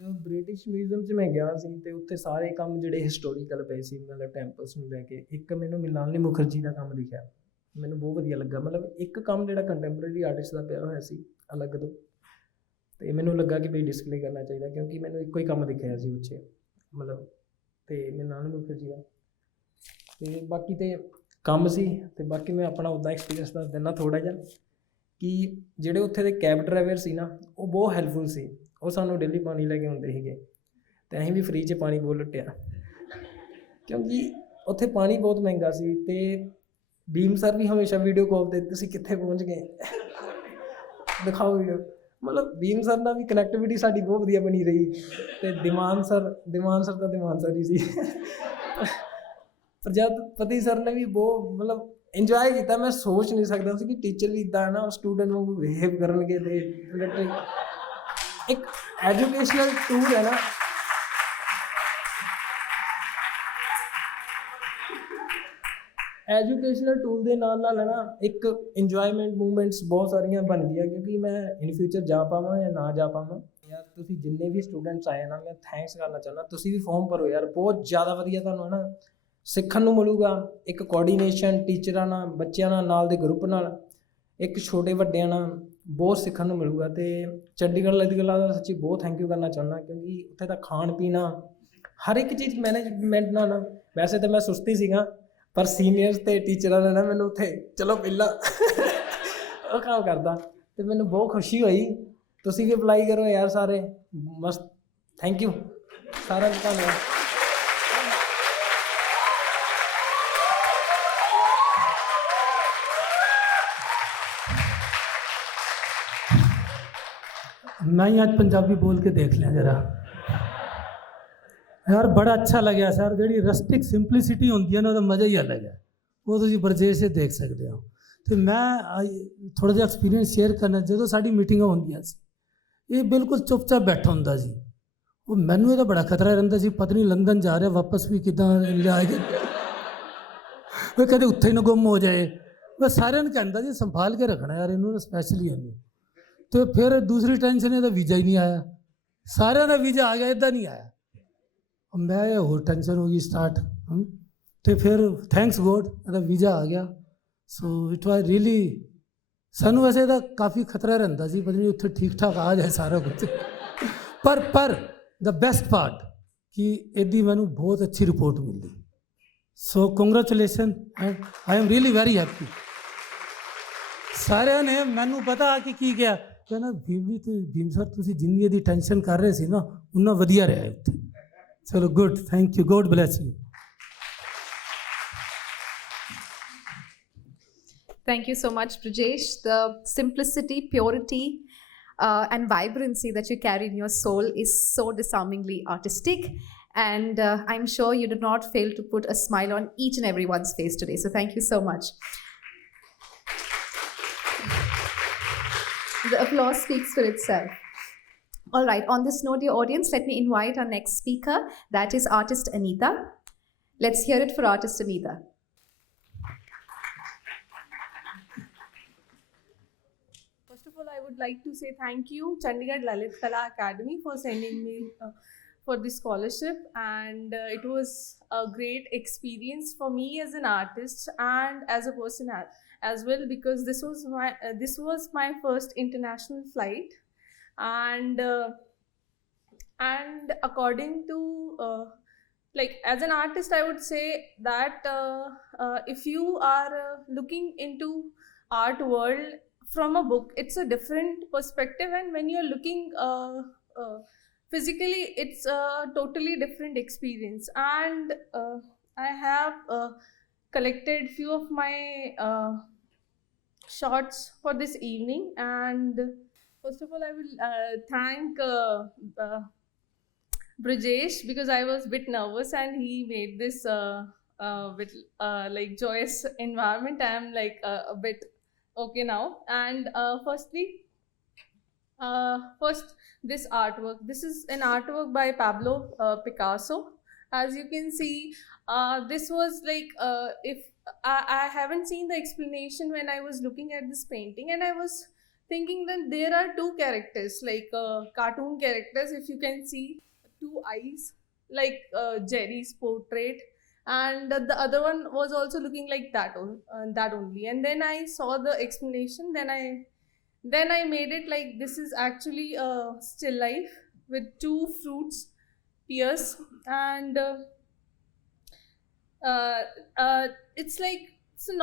ਜਦੋਂ ਬ੍ਰਿਟਿਸ਼ ਮਿਊਜ਼ੀਅਮ 'ਚ ਮੈਂ ਗਿਆ ਸੀ ਅਤੇ ਉੱਥੇ ਸਾਰੇ ਕੰਮ ਜਿਹੜੇ ਹਿਸਟੋਰੀਕਲ ਪਏ ਸੀ, ਮਤਲਬ ਟੈਂਪਲਸ ਨੂੰ ਲੈ ਕੇ। ਇੱਕ ਮੈਨੂੰ ਮ੍ਰਿਣਾਲਿਨੀ ਮੁਖਰਜੀ ਦਾ ਕੰਮ ਦਿਖਿਆ, ਮੈਨੂੰ ਬਹੁਤ ਵਧੀਆ ਲੱਗਾ। ਮਤਲਬ ਇੱਕ ਕੰਮ ਜਿਹੜਾ ਕੰਟੈਂਪਰੇਰੀ ਆਰਟਿਸਟ ਦਾ ਪਿਆ ਹੋਇਆ ਸੀ ਅਲੱਗ ਤੋਂ, ਅਤੇ ਮੈਨੂੰ ਲੱਗਾ ਕਿ ਬਈ ਡਿਸਪਲੇ ਕਰਨਾ ਚਾਹੀਦਾ, ਕਿਉਂਕਿ ਮੈਨੂੰ ਇੱਕੋ ਹੀ ਕੰਮ ਦਿਖਿਆ ਸੀ ਉਹ 'ਚ, ਮਤਲਬ ਅਤੇ ਮ੍ਰਿਣਾਲਿਨੀ ਮੁਖਰਜੀ ਦਾ। ਅਤੇ ਬਾਕੀ ਤਾਂ ਕੰਮ ਸੀ। ਅਤੇ ਬਾਕੀ ਮੈਂ ਆਪਣਾ ਉੱਦਾਂ ਐਕਸਪੀਰੀਅੰਸ ਦੱਸ ਦਿੰਦਾ ਥੋੜ੍ਹਾ ਜਿਹਾ, ਕਿ ਜਿਹੜੇ ਉੱਥੇ ਦੇ ਕੈਬ ਡਰਾਈਵਰ ਸੀ ਨਾ, ਉਹ ਬਹੁਤ ਹੈਲਪਫੁਲ ਸੀ। ਉਹ ਸਾਨੂੰ ਡੇਲੀ ਪਾਣੀ ਲੈ ਕੇ ਆਉਂਦੇ ਸੀਗੇ, ਅਤੇ ਅਸੀਂ ਵੀ ਫ੍ਰੀ 'ਚ ਪਾਣੀ ਬਹੁਤ ਲੁੱਟਿਆ, ਕਿਉਂਕਿ ਉੱਥੇ ਪਾਣੀ ਬਹੁਤ ਮਹਿੰਗਾ ਸੀ। ਅਤੇ ਭੀਮ ਸਰ ਵੀ ਹਮੇਸ਼ਾ ਵੀਡੀਓ ਕਾਲ 'ਤੇ ਤੁਸੀਂ ਕਿੱਥੇ ਪਹੁੰਚ ਗਏ ਦਿਖਾਓ ਵੀਡੀਓ। ਮਤਲਬ ਭੀਮ ਸਰ ਨਾਲ ਵੀ ਕਨੈਕਟੀਵਿਟੀ ਸਾਡੀ ਬਹੁਤ ਵਧੀਆ ਬਣੀ ਰਹੀ। ਅਤੇ ਦਿਮਾਨ ਸਰ ਤਾਂ ਦਿਮਾਨ ਸਰ ਹੀ ਸੀ। ਪ੍ਰਜਾਪਤੀ ਸਰ ਨੇ ਵੀ ਬਹੁਤ ਮਤਲਬ ਇੰਜੋਏ ਕੀਤਾ। ਮੈਂ ਸੋਚ ਨਹੀਂ ਸਕਦਾ ਸੀ ਕਿ ਟੀਚਰ ਵੀ ਇੱਦਾਂ ਹੈ ਨਾ ਸਟੂਡੈਂਟ ਵਾਂਗੂ ਬਿਹੇਵ ਕਰਨਗੇ। ਅਤੇ ਇੱਕ ਐਜੂਕੇਸ਼ਨਲ ਟੂਰ ਹੈ ਨਾ, ਐਜੂਕੇਸ਼ਨਲ ਟੂਲ ਦੇ ਨਾਲ ਨਾਲ ਹੈ ਨਾ, ਇੱਕ ਇੰਜੋਏਮੈਂਟ ਮੂਵਮੈਂਟਸ ਬਹੁਤ ਸਾਰੀਆਂ ਬਣ ਗਈਆਂ। ਕਿਉਂਕਿ ਮੈਂ ਇਨ ਫਿਊਚਰ ਜਾ ਪਾਵਾਂ ਜਾਂ ਨਾ ਜਾ ਪਾਵਾਂ, ਯਾਰ ਤੁਸੀਂ ਜਿੰਨੇ ਵੀ ਸਟੂਡੈਂਟਸ ਆਏ ਨਾ, ਮੈਂ ਥੈਂਕਸ ਕਰਨਾ ਚਾਹੁੰਦਾ। ਤੁਸੀਂ ਵੀ ਫੋਰਮ ਭਰੋ ਯਾਰ, ਬਹੁਤ ਜ਼ਿਆਦਾ ਵਧੀਆ ਤੁਹਾਨੂੰ ਹੈ ਨਾ ਸਿੱਖਣ ਨੂੰ ਮਿਲੂਗਾ। ਇੱਕ ਕੋਆਰਡੀਨੇਸ਼ਨ ਟੀਚਰਾਂ ਨਾਲ, ਬੱਚਿਆਂ ਨਾਲ ਦੇ ਗਰੁੱਪ ਨਾਲ, ਇੱਕ ਛੋਟੇ ਵੱਡਿਆਂ ਨਾਲ ਬਹੁਤ ਸਿੱਖਣ ਨੂੰ ਮਿਲੂਗਾ। ਅਤੇ ਚੰਡੀਗੜ੍ਹ ਲਲਿਤ ਕਲਾ ਦਾ ਸੱਚੀ ਬਹੁਤ ਥੈਂਕ ਯੂ ਕਰਨਾ ਚਾਹੁੰਦਾ, ਕਿਉਂਕਿ ਉੱਥੇ ਦਾ ਖਾਣ ਪੀਣਾ ਹਰ ਇੱਕ ਚੀਜ਼ ਮੈਨੇਜਮੈਂਟ ਨਾਲ। ਵੈਸੇ ਤਾਂ ਮੈਂ ਸੁਸਤੀ ਸੀਗਾ, ਪਰ ਸੀਨੀਅਰਸ ਅਤੇ ਟੀਚਰਾਂ ਨੇ ਨਾ ਮੈਨੂੰ ਉੱਥੇ ਚਲੋ ਪਹਿਲਾਂ ਉਹ ਕੰਮ ਕਰਦਾ, ਅਤੇ ਮੈਨੂੰ ਬਹੁਤ ਖੁਸ਼ੀ ਹੋਈ। ਤੁਸੀਂ ਵੀ ਅਪਲਾਈ ਕਰੋ ਯਾਰ ਸਾਰੇ, ਮਸਤ। ਥੈਂਕ ਯੂ ਸਾਰਿਆਂ ਦਾ, ਧੰਨਵਾਦ। मैं ही आज पंजाबी बोल के देख लें जरा यार, बड़ा अच्छा लगे सर। जी रस्टिक सिंपलिसिटी होंगी है ना, तो मज़ा ही अलग है। वो तुम बरजे से देख सकते हो। तो मैं थोड़ा जिहा एक्सपीरियंस शेयर करना। जो साडी मीटिंग होंदियां सी, ये बिल्कुल चुपचाप बैठा होंदा सी। वो मैनू तो बड़ा खतरा रहिंदा सी, पता नहीं लंदन जा रहा वापस भी किदां जाए, वो कदे उत्थे ही ना गुम हो जाए। बस सारे कहता जी संभाल के रखना यार इनू, स्पैशली इनू। तो फिर दूसरी टेंशन है तो वीज़ा ही नहीं आया, सारे का वीज़ा आ गया, इदा नहीं आया। मैं होर टेंशन हो गई स्टार्ट। तो फिर थैंक्स गॉड वीज़ा आ गया। सो इट वाज रियली, सानू वैसे तो काफ़ी खतरा रहिंदा सी, पता नहीं उत्थे ठीक ठाक आ जाए सारा कुछ। पर द बेस्ट पार्ट कि इदी मैनू बहुत अच्छी रिपोर्ट मिली। So congratulation and I am really very happy. सारे ने मैनू पता कि की क्या कहना, भीम सर तुसीं जिन्नी इहदी टेंशन कर रहे सी ना, उन्ना वधिया रहा उत्थे। चलो good, thank you, God bless you. Thank you so much, Brajesh. The simplicity, purity, and vibrancy that you carry in your soul is so disarmingly artistic. And I'm sure you did not fail to put a smile on each and everyone's face today. So thank you so much. The applause speaks for itself. All right, on this note, dear audience, let me invite our next speaker, that is artist Anita. Let's hear it for artist Anita. First of all, I would like to say thank you, Chandigarh Lalit Kala Academy, for sending me for this scholarship. And it was a great experience for me as an artist and as a person as well, because this was my first international flight. And and according to like as an artist, I would say that if you are looking into art world from a book, it's a different perspective, and when you're looking physically, it's a totally different experience. And I have collected few of my shots for this evening, and first of all I will thank Brajesh, because I was a bit nervous and he made this with like joyous environment. I'm like a bit okay now. And first, this artwork. This is an artwork by Pablo Picasso. As you can see, this was like if I haven't seen the explanation when I was looking at this painting, and I was thinking that there are two characters, like cartoon characters, if you can see, two eyes, like Jerry's portrait, and the other one was also looking like that only. And then I saw the explanation, then I made it like this is actually a still life with two fruits, pears, and it's like it's a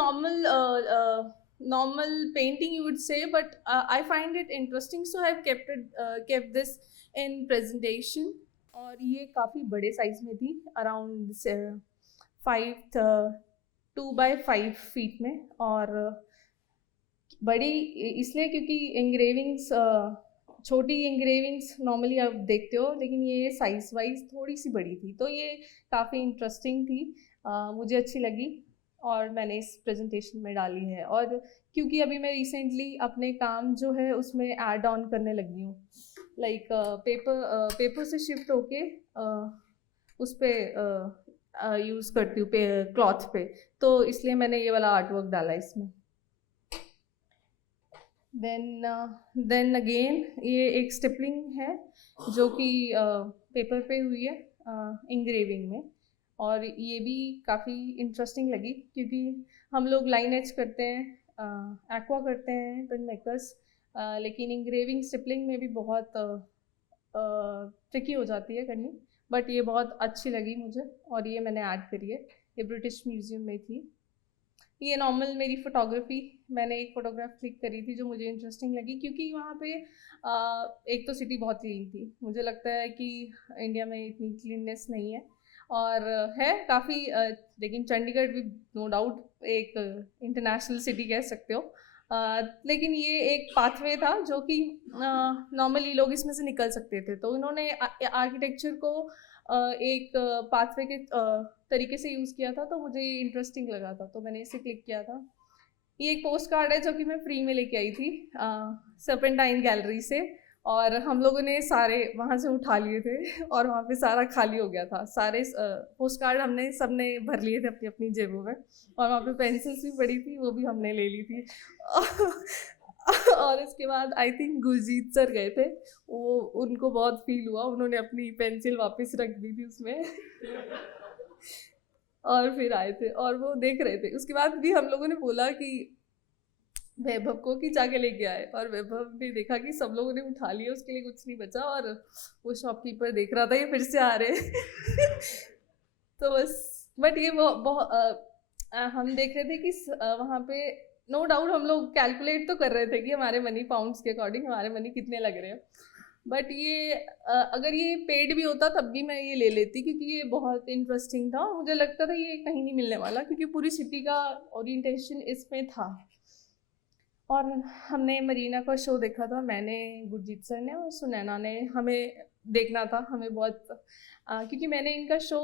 normal painting, you would say, but I find it interesting, so I've kept this in presentation. और ये काफ़ी बड़े size में थी, around 2x5 feet में, और बड़ी इसलिए क्योंकि इंग्रेविंग्स छोटी इंग्रेविंग्स नॉर्मली आप देखते हो, लेकिन ये साइज वाइज थोड़ी सी बड़ी थी, तो ये काफ़ी इंटरेस्टिंग थी, मुझे अच्छी लगी और मैंने इस प्रेजेंटेशन में डाली है। और क्योंकि अभी मैं रिसेंटली अपने काम जो है उसमें ऐड ऑन करने लगी हूँ, लाइक पेपर से शिफ्ट होके उस पर यूज़ करती हूँ क्लॉथ पे, तो इसलिए मैंने ये वाला आर्टवर्क डाला इसमें। देन अगेन ये एक स्टिपलिंग है जो कि पेपर पे हुई है इंग्रेविंग में, और ये भी काफ़ी इंटरेस्टिंग लगी क्योंकि हम लोग लाइन एच करते हैं, एक्वा करते हैं प्रिंट मेकर्स, लेकिन इंग्रेविंग स्टिपलिंग में भी बहुत ट्रिकी हो जाती है करनी, बट ये बहुत अच्छी लगी मुझे और ये मैंने ऐड करी है। ये ब्रिटिश म्यूज़ियम में थी। ये नॉर्मल मेरी फ़ोटोग्राफी, मैंने एक फ़ोटोग्राफ क्लिक करी थी जो मुझे इंटरेस्टिंग लगी क्योंकि वहाँ पे एक तो सिटी बहुत क्लीन थी, मुझे लगता है कि इंडिया में इतनी क्लीननेस नहीं है, और है काफ़ी, लेकिन चंडीगढ़ भी नो डाउट एक इंटरनेशनल सिटी कह सकते हो, लेकिन ये एक पाथवे था जो कि नॉर्मली लोग इसमें से निकल सकते थे, तो इन्होंने आर्किटेक्चर को एक पाथवे के तरीके से यूज़ किया था, तो मुझे ये इंटरेस्टिंग लगा था, तो मैंने इसे क्लिक किया था। ये एक पोस्ट कार्ड है जो कि मैं फ्री में लेके आई थी सर्पेंटाइन गैलरी से, और हम लोगों ने सारे वहाँ से उठा लिए थे और वहाँ पे सारा खाली हो गया था, सारे पोस्ट कार्ड हमने सबने भर लिए थे अपनी अपनी जेबों में, और वहाँ पे पेंसिल्स भी पड़ी थी वो भी हमने ले ली थी और इसके बाद आई थिंक गुरजीत सर गए थे, वो उनको बहुत फील हुआ, उन्होंने अपनी पेंसिल वापस रख दी थी उसमें और फिर आए थे और वो देख रहे थे। उसके बाद भी हम लोगों ने बोला कि वैभव को कि जाके लेके आए, और वैभव ने देखा कि सब लोगों ने उठा लिया, उसके लिए कुछ नहीं बचा, और वो शॉपकीपर देख रहा था ये फिर से आ रहे तो बस, बट ये हम देख रहे थे कि वहाँ पे नो डाउट हम लोग कैलकुलेट तो कर रहे थे कि हमारे मनी पाउंड्स के अकॉर्डिंग हमारे मनी कितने लग रहे हैं, बट ये अगर ये पेड भी होता तब भी मैं ये ले लेती क्योंकि ये बहुत इंटरेस्टिंग था। मुझे लगता था ये कहीं नहीं मिलने वाला क्योंकि पूरी सिटी का ओरिएंटेशन इसमें था। और हमने मरीना का शो देखा था, मैंने, गुरजीत सर ने और सुनैना ने, हमें देखना था, हमें बहुत क्योंकि मैंने इनका शो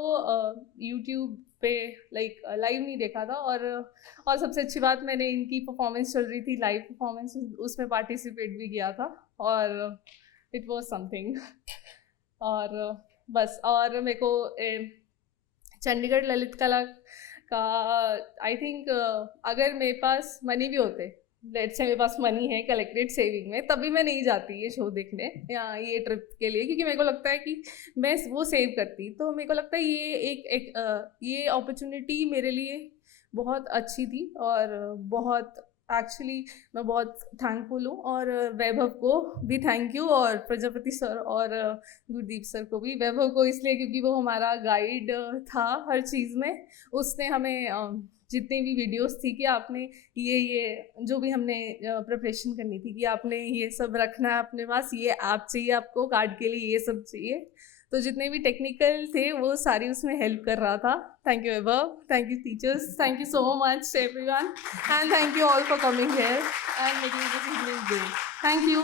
यूट्यूब पे लाइक लाइव नहीं देखा था, और सबसे अच्छी बात मैंने इनकी परफॉर्मेंस चल रही थी, लाइव परफॉर्मेंस, उसमें पार्टिसिपेट भी किया था और इट वाज समथिंग। और बस, और मेरे को चंडीगढ़ ललित कला का आई थिंक अगर मेरे पास मनी भी होते, लेट्स से मेरे पास मनी है कलेक्टेड सेविंग में, तभी मैं नहीं जाती ये शो देखने या ये ट्रिप के लिए, क्योंकि मेरे को लगता है कि मैं वो सेव करती, तो मेरे को लगता है ये अपॉर्चुनिटी मेरे लिए बहुत अच्छी थी और बहुत एक्चुअली मैं बहुत थैंकफुल हूँ, और वैभव को भी थैंक यू, और प्रजापति सर और गुरदीप सर को भी। वैभव को इसलिए क्योंकि वो हमारा गाइड था हर चीज़ में। उसने हमें जितनी भी वीडियोस थी कि आपने ये जो भी हमने प्रिपरेशन करनी थी कि आपने ये सब रखना है अपने पास, ये ऐप चाहिए आपको कार्ड के लिए, ये सब चाहिए, तो जितने भी टेक्निकल थे वो सारी उसमें हेल्प कर रहा था। Thank you Vaibhav, thank you teachers, thank you so much everyone, and thank you all for coming here and making this evening day. Thank you.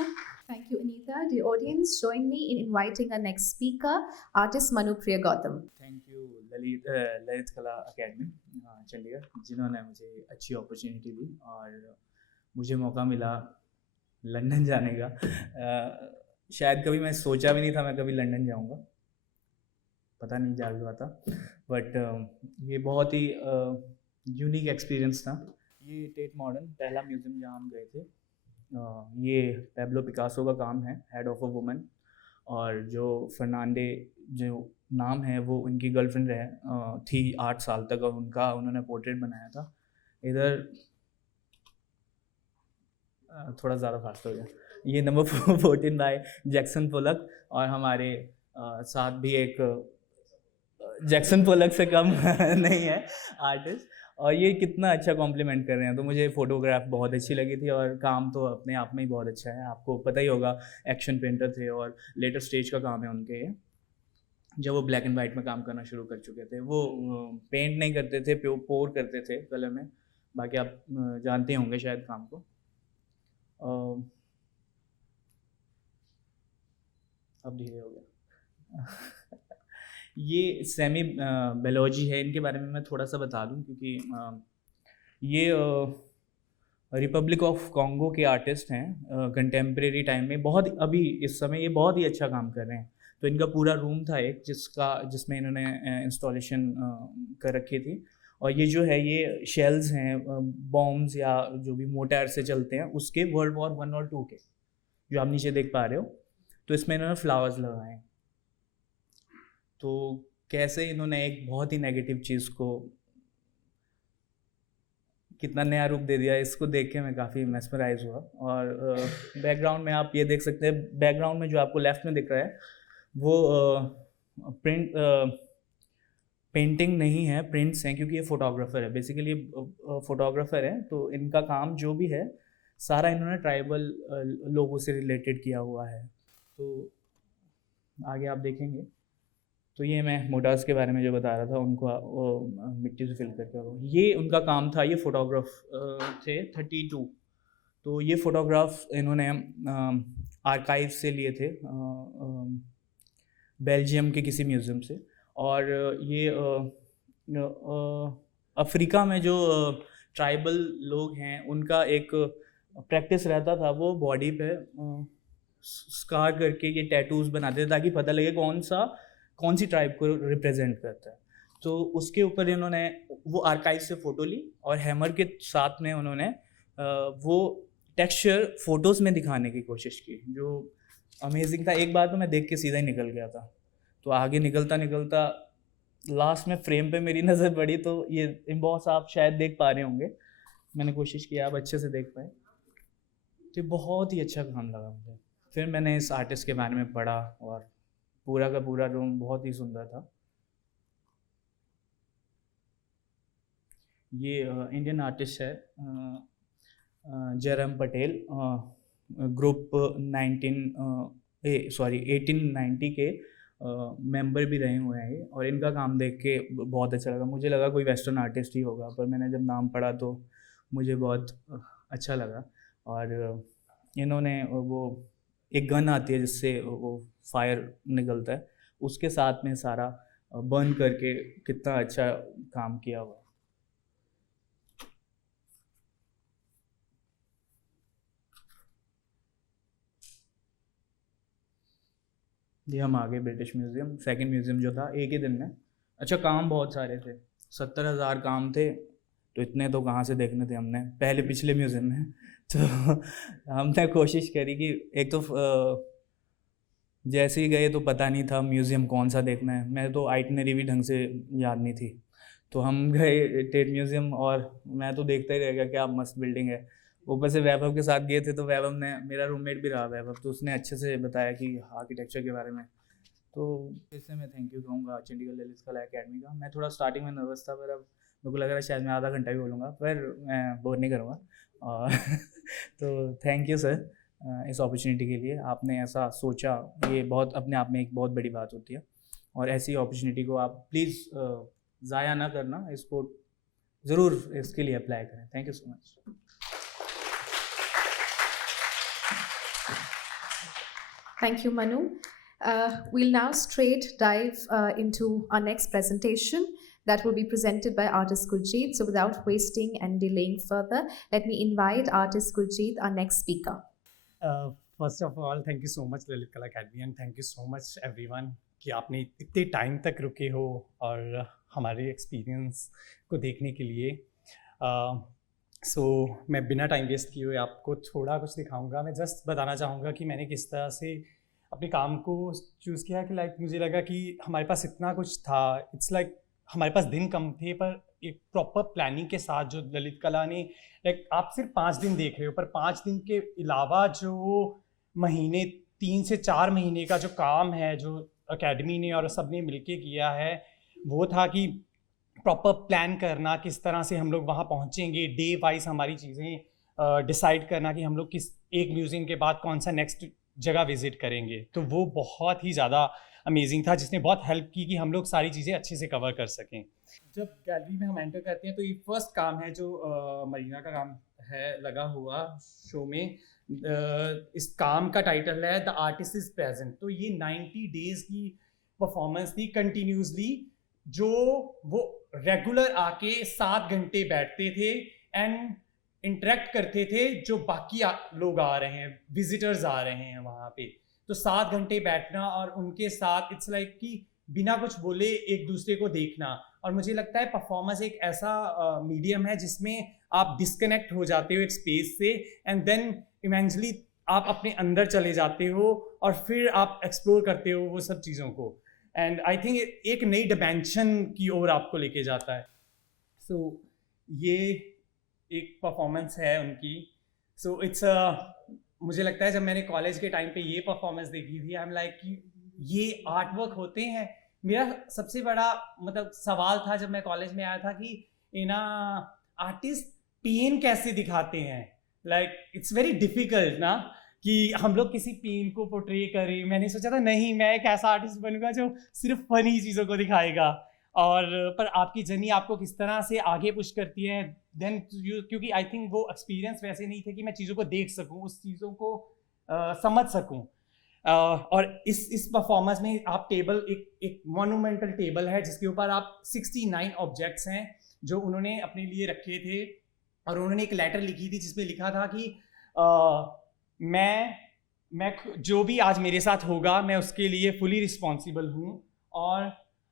Thank you, Anita. Dear audience, join me in inviting our next speaker, artist Manupriya Gautam. Thank you Lalit कला academy Chandigarh, जिन्होंने मुझे अच्छी opportunity दी और मुझे मौका मिला London जाने का। शायद कभी मैं सोचा भी नहीं था मैं कभी लंदन जाऊंगा, पता नहीं जाग पाता, बट ये बहुत ही यूनिक एक्सपीरियंस था। ये टेट मॉडर्न पहला म्यूज़ियम जहाँ हम गए थे। ये पैब्लो पिकासो का काम है, हेड ऑफ अ वुमन, और जो फर्नांडे जो नाम है वो उनकी गर्लफ्रेंड थी 8 साल तक, और उन्होंने पोर्ट्रेट बनाया था। इधर थोड़ा ज़्यादा फास्ट हो गया। ये नंबर 14 बाय जैक्सन पोलक, और हमारे साथ भी एक जैक्सन पोलक से कम नहीं है आर्टिस्ट, और ये कितना अच्छा कॉम्प्लीमेंट कर रहे हैं। तो मुझे फ़ोटोग्राफ बहुत अच्छी लगी थी, और काम तो अपने आप में ही बहुत अच्छा है। आपको पता ही होगा एक्शन पेंटर थे और लेटर स्टेज का काम है उनके ये। जब वो ब्लैक एंड वाइट में काम करना शुरू कर चुके थे, वो पेंट नहीं करते थे, पोर करते थे कलर में। बाकी आप जानते होंगे शायद काम को। अब धीरे हो गया। ये सेमी बेलोजी है, इनके बारे में मैं थोड़ा सा बता दूं, क्योंकि ये रिपब्लिक ऑफ कॉन्गो के आर्टिस्ट हैं। कंटेम्प्रेरी टाइम में बहुत, अभी इस समय ये बहुत ही अच्छा काम कर रहे हैं। तो इनका पूरा रूम था एक जिसमें इन्होंने इंस्टॉलेशन कर रखी थी, और ये जो है ये शेल्स हैं बॉम्ब्स या जो भी मोटार से चलते हैं उसके, वर्ल्ड वॉर 1 और 2 के, जो आप नीचे देख पा रहे हो। तो इसमें इन्होंने फ्लावर्स लगाए हैं। तो कैसे इन्होंने एक बहुत ही नेगेटिव चीज़ को कितना नया रूप दे दिया, इसको देख के मैं काफ़ी मेस्मराइज हुआ। और बैकग्राउंड में आप ये देख सकते हैं, बैकग्राउंड में जो आपको लेफ्ट में दिख रहा है वो पेंटिंग नहीं है, प्रिंट्स हैं, क्योंकि ये फोटोग्राफर है, बेसिकली फोटोग्राफर है। तो इनका काम जो भी है सारा इन्होंने ट्राइबल लोगों से रिलेटेड किया हुआ है। तो आगे आप देखेंगे। तो ये मैं मोटार्स के बारे में जो बता रहा था, उनको वो मिट्टी से फिल करके, ये उनका काम था। ये फ़ोटोग्राफ थे 32। तो ये फ़ोटोग्राफ इन्होंने आर्काइव से लिए थे, बेल्जियम के किसी म्यूज़ियम से। और ये अफ्रीका में जो ट्राइबल लोग हैं उनका एक प्रैक्टिस रहता था, वो बॉडी पे स्कार करके ये टैटूज़ बनाते थे ताकि पता लगे कौन सी ट्राइब को रिप्रेजेंट करता है। तो उसके ऊपर इन्होंने वो आर्काइव से फ़ोटो ली, और हैमर के साथ में उन्होंने वो टेक्सचर फ़ोटोज़ में दिखाने की कोशिश की, जो अमेजिंग था। एक बार तो मैं देख के सीधा ही निकल गया था। तो आगे निकलता लास्ट में फ्रेम पे मेरी नज़र पड़ी, तो ये इम्बॉस आप शायद देख पा रहे होंगे, मैंने कोशिश किया आप अच्छे से देख पाए। तो बहुत ही अच्छा काम लगा मुझे। फिर मैंने इस आर्टिस्ट के बारे में पढ़ा, और पूरा का पूरा रूम बहुत ही सुंदर था। ये इंडियन आर्टिस्ट है जयराम पटेल, ग्रुप 1890 के मेंबर भी रहे हुए हैं ये। और इनका काम देख के बहुत अच्छा लगा। मुझे लगा कोई वेस्टर्न आर्टिस्ट ही होगा, पर मैंने जब नाम पढ़ा तो मुझे बहुत अच्छा लगा। और इन्होंने वो एक गन आती है जिससे वो फायर निकलता है, उसके साथ में सारा बर्न करके कितना अच्छा काम किया हुआ। ये हम आगे ब्रिटिश म्यूज़ियम, सेकंड म्यूज़ियम जो था एक ही दिन में। अच्छा, काम बहुत सारे थे, 70,000 काम थे, तो इतने तो कहाँ से देखने थे हमने पहले पिछले म्यूज़ियम में। तो हमने कोशिश करी कि एक तो जैसे ही गए तो पता नहीं था म्यूज़ियम कौन सा देखना है, मैं तो आइटनरी भी ढंग से याद नहीं थी। तो हम गए टेट म्यूज़ियम, और मैं तो देखता ही रह गया, क्या मस्त बिल्डिंग है। ऊपर से वैभव के साथ गए थे, तो वैभव ने, मेरा रूममेट भी रहा वैभव, तो उसने अच्छे से बताया कि आर्किटेक्चर के बारे में। तो इससे मैं थैंक यू कहूँगा चंडीगढ़ ललित कला अकेडमी का। मैं थोड़ा स्टार्टिंग में नर्वस था, पर अब मेरे को लग रहा है शायद मैं आधा घंटा भी बोलूँगा, पर मैं बोर नहीं करूँगा। और तो थैंक यू सर इस अपॉर्चुनिटी के लिए। आपने ऐसा सोचा, ये बहुत अपने आप में एक बहुत बड़ी बात होती है, और ऐसी अपॉर्चुनिटी को आप प्लीज़ ज़ाया ना करना, इसको ज़रूर इसके लिए अप्लाई करें। Thank you so much. Thank you, Manu. We'll now straight dive into our next presentation that will be presented by artist Gurjeet. So without wasting and delaying further, let me invite artist Gurjeet, our next speaker. First of all, thank you so much Lalit Kala Academy, and thank you so much everyone कि आपने इतने time तक रुके हो और हमारे experience को देखने के लिए। सो मैं बिना टाइम वेस्ट किए हुए आपको थोड़ा कुछ दिखाऊंगा। मैं जस्ट बताना चाहूँगा कि मैंने किस तरह से अपने काम को चूज़ किया कि लाइक मुझे लगा कि हमारे पास इतना कुछ था, इट्स लाइक हमारे पास दिन कम थे, पर एक प्रॉपर प्लानिंग के साथ जो ललित कला ने, लाइक आप सिर्फ 5 दिन देख रहे हो, पर 5 दिन के अलावा जो महीने 3 से 4 महीने का जो काम है जो एकेडमी ने और सब ने मिलके किया है, वो था कि प्रॉपर प्लान करना, किस तरह से हम लोग वहाँ पहुँचेंगे, डे वाइज हमारी चीज़ें डिसाइड करना कि हम लोग किस एक म्यूज़ियम के बाद कौन सा नेक्स्ट जगह विज़िट करेंगे। तो वो बहुत ही ज़्यादा अमेजिंग था, जिसने बहुत हेल्प की कि हम लोग सारी चीज़ें अच्छे से कवर कर सकें। जब गैलरी में हम एंटर करते हैं तो ये फर्स्ट काम है जो मरीना का काम है लगा हुआ शो में। इस काम का टाइटल है द आर्टिस्ट इज़ प्रेजेंट। तो ये 90 डेज़ की परफॉर्मेंस थी कंटिन्यूसली, जो वो रेगुलर आके 7 घंटे बैठते थे एंड इंटरेक्ट करते थे जो बाकी लोग आ रहे हैं, विजिटर्स आ रहे हैं वहाँ पे। तो 7 घंटे बैठना और उनके साथ इट्स लाइक कि बिना कुछ बोले एक दूसरे को देखना। और मुझे लगता है परफॉर्मेंस एक ऐसा मीडियम है जिसमें आप डिस्कनेक्ट हो जाते हो एक स्पेस से, एंड देन इवेंचुअली आप अपने अंदर चले जाते हो और फिर आप एक्सप्लोर करते हो वो सब चीज़ों को, एंड आई थिंक एक नई डिमेंशन की ओर आपको लेके जाता है। सो ये एक परफॉर्मेंस है उनकी। सो इट्स मुझे लगता है जब मैंने कॉलेज के टाइम पे ये परफॉर्मेंस देखी थी, आई एम लाइक कि ये आर्ट वर्क होते हैं। मेरा सबसे बड़ा मतलब सवाल था जब मैं कॉलेज में आया था कि ना आर्टिस्ट पेन कैसे दिखाते हैं। लाइक इट्स वेरी डिफ़िकल्ट ना कि हम लोग किसी पेन को पोर्ट्रे करें। मैंने सोचा था नहीं, मैं एक ऐसा आर्टिस्ट बनूंगा जो सिर्फ फनी चीज़ों को दिखाएगा, और पर आपकी जर्नी आपको किस तरह से आगे पुश करती है देन क्योंकि आई थिंक वो एक्सपीरियंस वैसे नहीं थे कि मैं चीज़ों को देख सकूं, उस चीज़ों को समझ सकूं। और इस परफॉर्मेंस में आप टेबल एक मोनूमेंटल टेबल है जिसके ऊपर आप 69 ऑब्जेक्ट्स हैं जो उन्होंने अपने लिए रखे थे, और उन्होंने एक लेटर लिखी थी जिसमें लिखा था कि मैं जो भी आज मेरे साथ होगा मैं उसके लिए फुली रिस्पॉन्सिबल हूँ।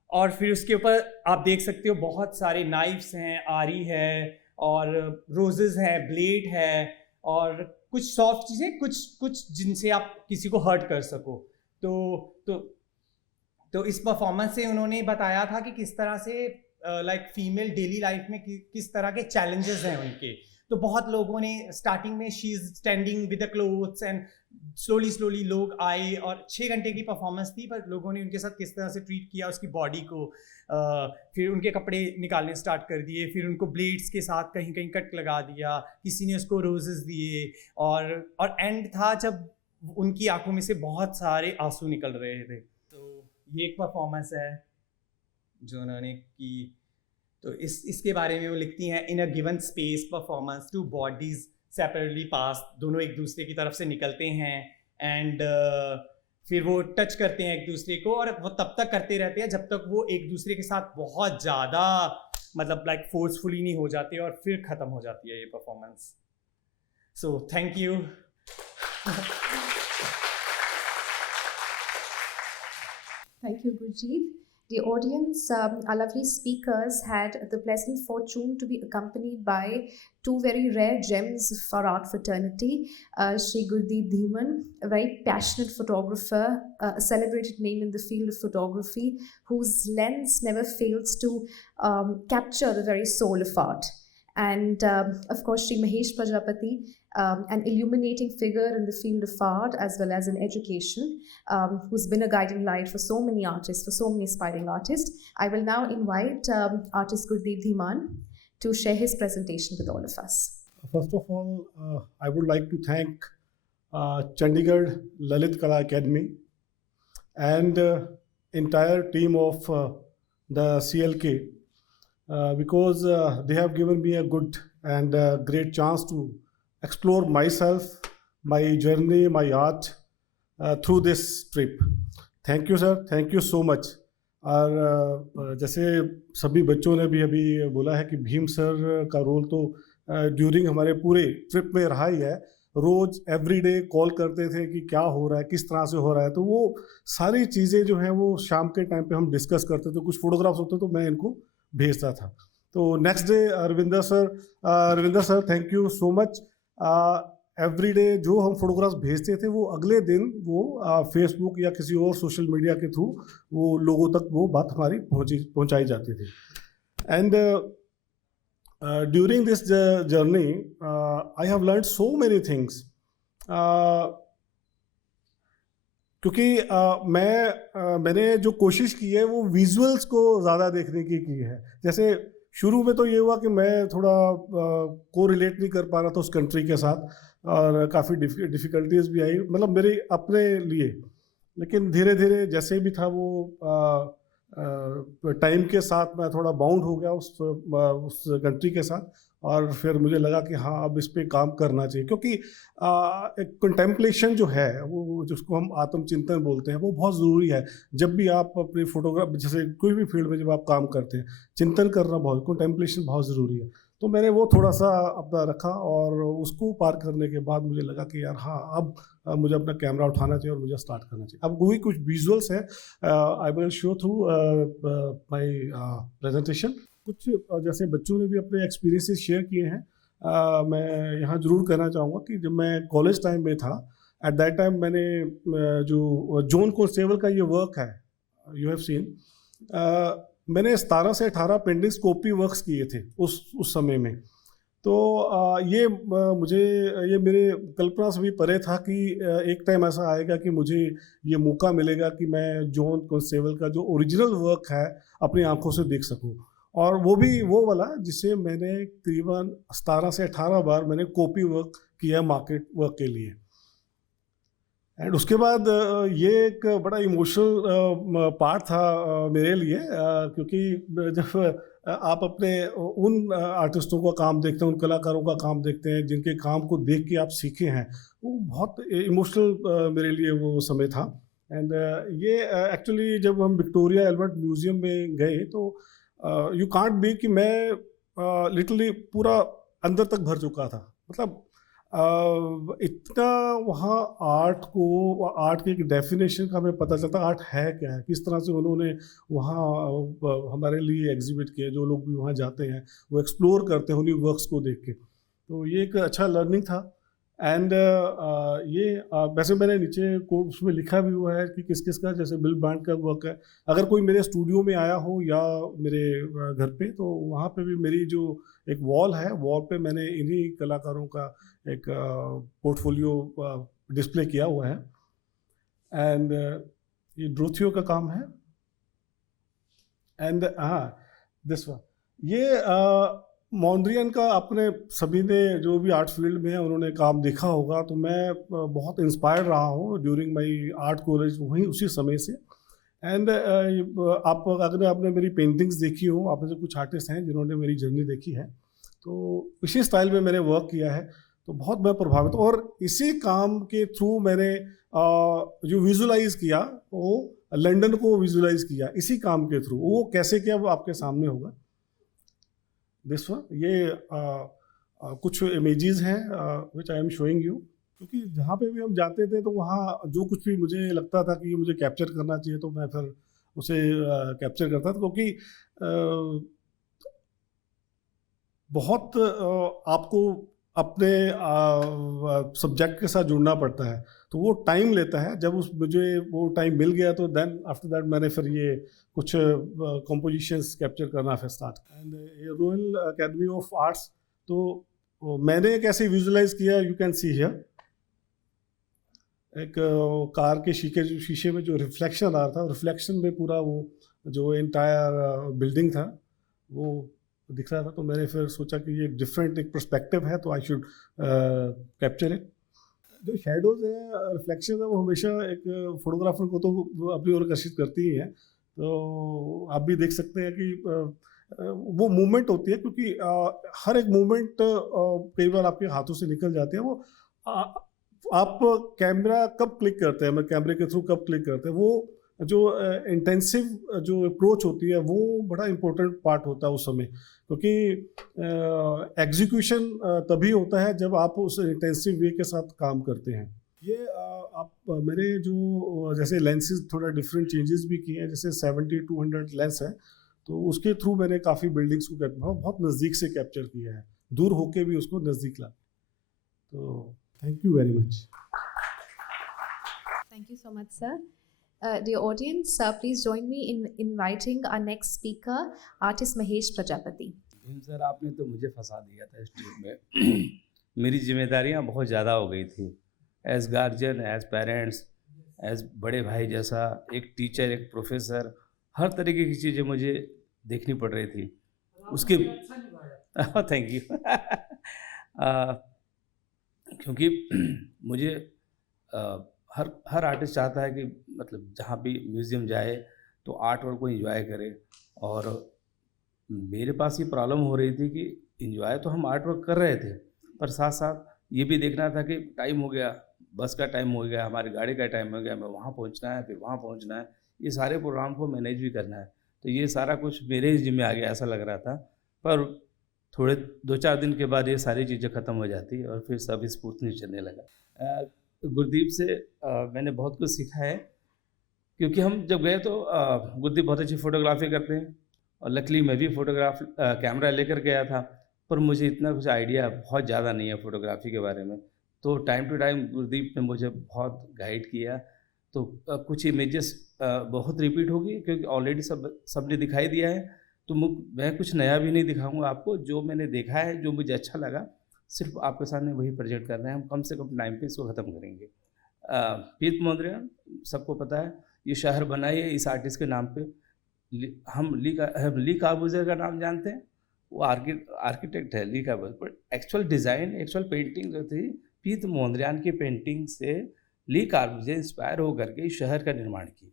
और फिर उसके ऊपर आप देख सकते हो बहुत सारे नाइफ्स हैं, आरी है और रोजेज़ हैं, ब्लेड है और कुछ सॉफ्ट चीज़ें, कुछ जिनसे आप किसी को हर्ट कर सको। तो इस परफॉर्मेंस से उन्होंने बताया था कि किस तरह से लाइक फीमेल डेली लाइफ में किस तरह के चैलेंजेस हैं उनके। तो बहुत लोगों ने स्टार्टिंग में she is standing with the clothes and slowly लोग आए, और 6 घंटे की परफॉर्मेंस थी, पर लोगों ने उनके साथ किस तरह से ट्रीट किया उसकी बॉडी को। फिर उनके कपड़े निकालने स्टार्ट कर दिए, फिर उनको ब्लेड्स के साथ कहीं कहीं कट लगा दिया, किसी ने उसको रोजेस दिए, और एंड था जब उनकी आंखों में से बहुत सारे आंसू निकल रहे थे। तो ये एक परफॉर्मेंस है जो उन्होंने की। तो इसके बारे में वो लिखती हैं, in a given space performance two bodies separately pass, दोनों एक दूसरे की तरफ से निकलते हैं एंड फिर वो टच करते हैं एक दूसरे को, और वो तब तक करते रहते हैं जब तक वो एक दूसरे के साथ बहुत ज़्यादा मतलब लाइक फोर्सफुली नहीं हो जाते, और फिर ख़त्म हो जाती है ये performance. So thank you. Thank you, Gurjeet. The audience, our lovely speakers, had the pleasant fortune to be accompanied by 2 very rare gems of our art fraternity. Shri Gurdeep Dhiman, a very passionate photographer, a celebrated name in the field of photography, whose lens never fails to capture the very soul of art. And of course, Shri Mahesh Prajapati, an illuminating figure in the field of art as well as in education, who's been a guiding light for so many artists, for so many aspiring artists. I will now invite artist Gurdeep Dhiman to share his presentation with all of us. First of all, I would like to thank Chandigarh Lalit Kala Academy and entire team of the CLK because they have given me a good and great chance to explore myself, my journey, my art through this trip. Thank you sir, thank you so much. और जैसे सभी बच्चों ने भी अभी बोला है कि भीम सर का रोल तो ड्यूरिंग हमारे पूरे ट्रिप में रहा ही है. रोज़ एवरीडे कॉल करते थे कि क्या हो रहा है, किस तरह से हो रहा है, तो वो सारी चीज़ें जो हैं वो शाम के टाइम पे हम डिस्कस करते थे. कुछ फोटोग्राफ्स होते तो मैं इनको भेजता था. तो next day Ravinder sir thank you so much. Every day जो हम फोटोग्राफ्स भेजते थे वो अगले दिन वो फेसबुक या किसी और सोशल मीडिया के थ्रू वो लोगों तक वो बात हमारी पहुंचाई जाती थी. And during this journey I have learn so many things. क्योंकि मैंने जो कोशिश की है वो विजुअल्स को ज़्यादा देखने की है. जैसे शुरू में तो ये हुआ कि मैं थोड़ा को रिलेट नहीं कर पा रहा था उस कंट्री के साथ और काफ़ी डिफ़िकल्टीज भी आई, मतलब मेरे अपने लिए. लेकिन धीरे धीरे जैसे भी था वो टाइम के साथ मैं थोड़ा बाउंड हो गया उस कंट्री के साथ. और फिर मुझे लगा कि हाँ अब इस पे काम करना चाहिए, क्योंकि एक कंटेम्पलेशन जो है वो जिसको हम आत्मचिंतन बोलते हैं वो बहुत ज़रूरी है. जब भी आप अपनी फोटोग्राफ जैसे कोई भी फील्ड में जब आप काम करते हैं, चिंतन करना बहुत, कंटेम्पलेशन बहुत ज़रूरी है. तो मैंने वो थोड़ा सा अपना रखा और उसको पार करने के बाद मुझे लगा कि यार हाँ अब मुझे अपना कैमरा उठाना चाहिए और मुझे स्टार्ट करना चाहिए. अब वही कुछ विजुअल्स है, I will show through my presentation. कुछ जैसे बच्चों ने भी अपने एक्सपीरियंसेस शेयर किए हैं. मैं यहाँ ज़रूर कहना चाहूँगा कि जब मैं कॉलेज टाइम में था, एट दैट टाइम मैंने जो जॉन कॉन्स्टेबल का ये वर्क है यू हैव सीन, मैंने 17 से 18 पेंटिंग्स कॉपी वर्क्स किए थे उस समय में. तो ये मुझे ये मेरे कल्पना से भी परे था कि एक टाइम ऐसा आएगा कि मुझे ये मौका मिलेगा कि मैं जॉन कॉन्स्टेबल का जो ओरिजिनल वर्क है अपनी आंखों से देख सकूं. और वो भी वो वाला जिसे मैंने करीबन 17 से 18 बार मैंने कॉपी वर्क किया मार्केट वर्क के लिए. एंड उसके बाद ये एक बड़ा इमोशनल पार्ट था मेरे लिए, क्योंकि जब आप अपने उन आर्टिस्टों का काम देखते हैं, उन कलाकारों का काम देखते हैं जिनके काम को देख के आप सीखे हैं, वो बहुत इमोशनल मेरे लिए वो समय था. एंड ये एक्चुअली जब हम विक्टोरिया एल्बर्ट म्यूज़ियम में गए तो यू कांट बी कि मैं लिटरली पूरा अंदर तक भर चुका था. मतलब इतना वहाँ आर्ट की एक डेफिनेशन का हमें पता चलता आर्ट है क्या है, किस तरह से उन्होंने वहाँ हमारे लिए एग्जिबिट किया. जो लोग भी वहाँ जाते हैं वो एक्सप्लोर करते हैं उन्हीं वर्क्स को देख के. तो ये एक अच्छा लर्निंग था. एंड ये वैसे मैंने नीचे उसमें लिखा भी हुआ है कि किस किस का, जैसे बिल बैंड का वर्क है. अगर कोई मेरे स्टूडियो में आया हो या मेरे घर पे, तो वहाँ पे भी मेरी जो एक वॉल है, वॉल पे मैंने इन्हीं कलाकारों का एक पोर्टफोलियो डिस्प्ले किया हुआ है. एंड ये ड्रोथियो का काम है. एंड हाँ दिस वन, ये मॉन्ड्रियन का आपने सभी ने जो भी आर्ट फील्ड में है उन्होंने काम देखा होगा. तो मैं बहुत इंस्पायर रहा हूँ ड्यूरिंग माई आर्ट कॉलेज वहीं उसी समय से. एंड आप अगर आपने मेरी पेंटिंग्स देखी हो, आप में से कुछ आर्टिस्ट हैं जिन्होंने मेरी जर्नी देखी है, तो इसी स्टाइल में मैंने वर्क किया है. तो बहुत मैं प्रभावित, और इसी काम के थ्रू मैंने जो विजुलाइज किया वो लंदन को विजुलाइज किया इसी काम के थ्रू. वो कैसे किया वो आपके सामने होगा. दिस वन, ये कुछ इमेजेस हैं विच आई एम शोइंग यू. क्योंकि जहाँ पे भी हम जाते थे तो वहाँ जो कुछ भी मुझे लगता था कि ये मुझे कैप्चर करना चाहिए तो मैं फिर उसे कैप्चर करता था. क्योंकि बहुत आपको अपने सब्जेक्ट के साथ जुड़ना पड़ता है, तो वो टाइम लेता है. जब मुझे वो टाइम मिल गया तो देन आफ्टर दैट मैंने फिर ये कुछ कंपोजिशंस कैप्चर करना फिर start. And royal academy of arts, तो मैंने एक ऐसे विजुलाइज किया, यू कैन सी हियर, एक कार के शीशे में जो रिफ्लेक्शन आ रहा था, रिफ्लेक्शन में पूरा वो जो एंटायर बिल्डिंग था वो दिख रहा था। तो मैंने फिर सोचा कि ये डिफरेंट एक पर्सपेक्टिव है, तो आई शुड कैप्चर इट। जो शेडोज है, रिफ्लेक्शन है, वो हमेशा एक फोटोग्राफर को तो अपनी ओर आकर्षित करती ही है। तो आप भी देख सकते हैं कि वो मूवमेंट होती है, क्योंकि हर एक मूवमेंट कई बार आपके हाथों से निकल जाते हैं। वो आप कैमरा कब क्लिक करते हैं, मैं कैमरे के थ्रू कब क्लिक करते हैं, वो जो इंटेंसिव जो अप्रोच होती है वो बड़ा इम्पोर्टेंट पार्ट होता है उस समय, क्योंकि एग्जीक्यूशन तभी होता है जब आप उस इंटेंसिव वे के साथ काम करते हैं। ये आप मेरे जो जैसे लेंसेज थोड़ा डिफरेंट चेंजेस भी किए हैं, जैसे 70-200 लेंस है, तो उसके थ्रू मैंने काफ़ी बिल्डिंग्स को बहुत नज़दीक से कैप्चर किया है, दूर होके भी उसको नज़दीक ला। तो thank you very much. Thank you so much, sir. Dear audience, please join me in inviting our next speaker, artist Mahesh Prajapati. Bhim sir, आपने तो मुझे फंसा दिया था इस ट्रिप में। मेरी जिम्मेदारियां बहुत ज़्यादा हो गई थी, as guardian, as parents, as बड़े भाई जैसा, एक टीचर, एक प्रोफेसर, हर तरीके की चीज़ें मुझे देखनी पड़ रही थी। उसके थैंक यू। क्योंकि मुझे हर आर्टिस्ट चाहता है कि मतलब जहाँ भी म्यूज़ियम जाए तो आर्ट वर्क को एंजॉय करे, और मेरे पास ये प्रॉब्लम हो रही थी कि एंजॉय तो हम आर्ट वर्क कर रहे थे, पर साथ साथ ये भी देखना था कि टाइम हो गया, बस का टाइम हो गया, हमारी गाड़ी का टाइम हो गया, मैं वहाँ पहुँचना है, फिर वहाँ पहुँचना है, ये सारे प्रोग्राम को मैनेज भी करना है। तो ये सारा कुछ मेरे ही जिम्मे आ गया ऐसा लग रहा था। पर थोड़े 2-4 दिन के बाद ये सारी चीज़ें ख़त्म हो जाती और फिर सब स्मूथली चलने लगा। गुरदीप से मैंने बहुत कुछ सीखा है, क्योंकि हम जब गए तो गुरदीप बहुत अच्छी फ़ोटोग्राफी करते हैं, और लकीली मैं भी कैमरा लेकर गया था, पर मुझे इतना कुछ आइडिया बहुत ज़्यादा नहीं है फ़ोटोग्राफी के बारे में। तो टाइम टू टाइम गुरदीप ने मुझे बहुत गाइड किया। तो कुछ इमेजेस बहुत रिपीट होगी, क्योंकि ऑलरेडी सबने दिखाई दिया है, तो मैं कुछ नया भी नहीं दिखाऊंगा आपको। जो मैंने देखा है, जो मुझे अच्छा लगा, सिर्फ आपके सामने वही प्रेजेंट कर रहे हैं। हम कम से कम टाइम पे इसको ख़त्म करेंगे। पीत मोन्द्रियान, सबको पता है, ये शहर बना है इस आर्टिस्ट के नाम पे। हम ली कार्बूज़ियर का नाम जानते हैं, वो आर्किटेक्ट है ली कार्बूज़ियर, पर एक्चुअल डिज़ाइन, एक्चुअल पेंटिंग जो थी पीत मोन्द्रियान की पेंटिंग से ली कार्बूज़ियर इंस्पायर होकर के इस शहर का निर्माण किया।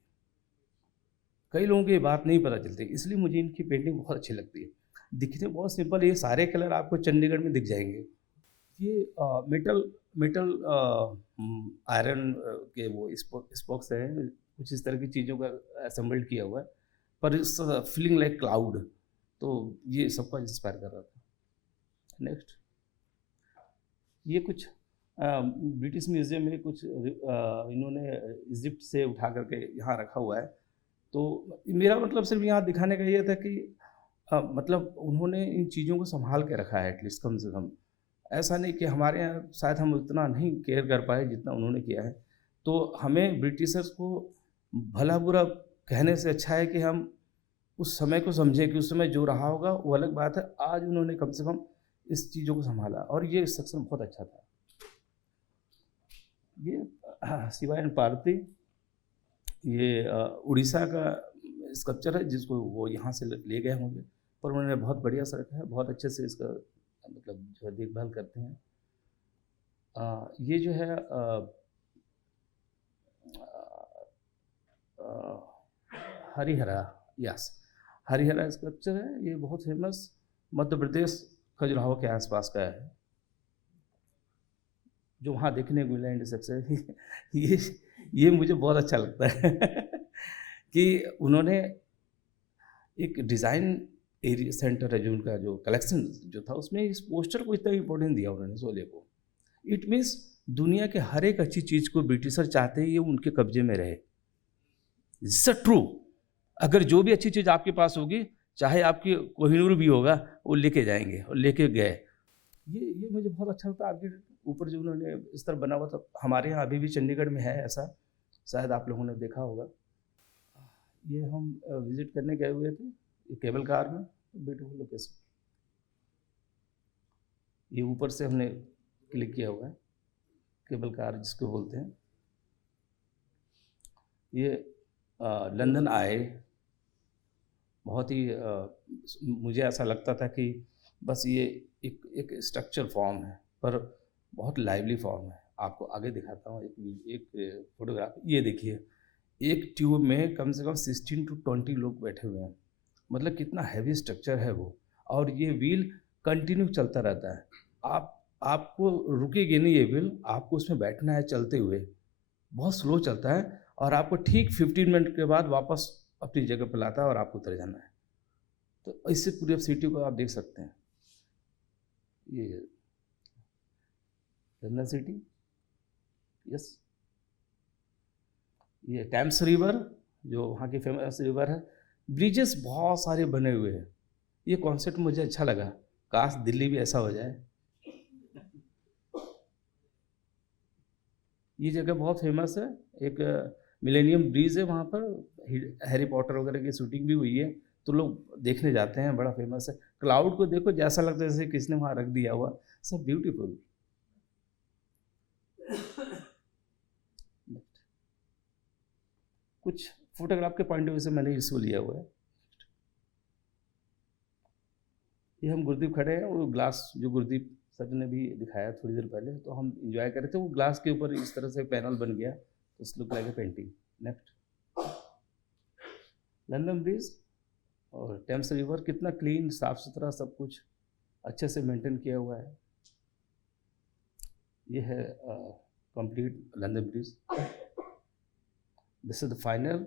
कई लोगों को ये बात नहीं पता चलती, इसलिए मुझे इनकी पेंटिंग बहुत अच्छी लगती है। दिखने बहुत सिंपल, ये सारे कलर आपको चंडीगढ़ में दिख जाएंगे। ये मेटल आयरन के वो स्पोक्स हैं, कुछ इस तरह की चीज़ों का असेंबल्ड किया हुआ है, पर इस फीलिंग लाइक क्लाउड, तो ये सबको इंस्पायर कर रहा था। नेक्स्ट, ये कुछ ब्रिटिश म्यूज़ियम में कुछ इन्होंने इजिप्ट से उठा करके यहाँ रखा हुआ है। तो मेरा मतलब सिर्फ यहाँ दिखाने का ये था कि मतलब उन्होंने इन चीज़ों को संभाल के रखा है, एटलीस्ट कम से कम। ऐसा नहीं कि हमारे यहाँ शायद हम उतना नहीं केयर कर पाए जितना उन्होंने किया है। तो हमें ब्रिटिशर्स को भला बुरा कहने से अच्छा है कि हम उस समय को समझें कि उस समय जो रहा होगा वो अलग बात है। आज उन्होंने कम से कम इस चीज़ों को संभाला, और ये सेक्शन बहुत अच्छा था। ये शिवा एंड पार्वती, ये उड़ीसा का स्कल्पचर है, जिसको वो यहाँ से ले गए होंगे, पर उन्होंने बहुत बढ़िया से रखा है, बहुत अच्छे से इसका मतलब जो है देखभाल करते हैं। ये जो है हरिहरा, यस, हरिहरा स्कल्पचर है। ये बहुत फेमस मध्य प्रदेश खजुराहो के आसपास का है, जो वहाँ देखने को मिला इंटरसेक्शन। ये मुझे बहुत अच्छा लगता है कि उन्होंने एक डिज़ाइन एरिया सेंटर है जो उनका जो कलेक्शन जो था, उसमें इस पोस्टर को इतना इम्पोर्टेंस दिया उन्होंने, शोले को। इट मीन्स दुनिया के हर एक अच्छी चीज़ को ब्रिटिशर चाहते हैं ये उनके कब्जे में रहे। It's true. अगर जो भी अच्छी चीज़ आपके पास होगी, चाहे आपकी कोहिनूर भी होगा, वो लेके जाएंगे, और लेके गए। ये मुझे बहुत अच्छा लगता है। आपके ऊपर जो उन्होंने इस तरह बना हुआ था, हमारे यहाँ अभी भी चंडीगढ़ में है ऐसा, शायद आप लोगों ने देखा होगा। ये हम विजिट करने गए हुए थे, ये केबल कार में, ब्यूटीफुल लोकेशन। ये ऊपर से हमने क्लिक किया हुआ है, केबल कार जिसको बोलते हैं। ये लंदन आए, बहुत ही मुझे ऐसा लगता था कि बस ये एक स्ट्रक्चर फॉर्म है, पर बहुत लाइवली फॉर्म है। आपको आगे दिखाता हूँ एक फोटोग्राफ। ये देखिए, एक ट्यूब में कम से कम 16 to 20 लोग बैठे हुए हैं, मतलब कितना हैवी स्ट्रक्चर है वो। और ये व्हील कंटिन्यू चलता रहता है, आपको रुकेगी नहीं ये व्हील, आपको उसमें बैठना है चलते हुए। बहुत स्लो चलता है और आपको ठीक 15 मिनट के बाद वापस अपनी जगह पर लाता है और आपको उतर जाना है। तो इससे पूरी सिटी को आप देख सकते हैं। ये लंदन सिटी, यस। ये टेम्स रिवर जो वहाँ की फेमस रिवर है। ब्रिजेस बहुत सारे बने हुए हैं। ये कॉन्सेप्ट मुझे अच्छा लगा, काश दिल्ली भी ऐसा हो जाए। ये जगह बहुत फेमस है, एक मिलेनियम ब्रिज है, वहाँ पर हैरी पॉटर वगैरह की शूटिंग भी हुई है, तो लोग देखने जाते हैं, बड़ा फेमस है। क्लाउड को देखो, जैसा लगता है जैसे किसने वहाँ रख दिया हुआ, सब ब्यूटीफुल। कुछ फोटोग्राफ के पॉइंट ऑफ व्यू से मैंने इसको लिया हुआ है। ये हम गुरदीप खड़े हैं, वो ग्लास जो गुरदीप सर ने भी दिखाया थोड़ी देर पहले, तो हम इंजॉय कर रहे थे। वो ग्लास के ऊपर इस तरह से पैनल बन गया, तो look like a painting. Next, London bridge और टेम्स रिवर, कितना क्लीन, साफ सुथरा, सब कुछ अच्छे से मेंटेन किया हुआ है। ये है complete London bridge. This is the final.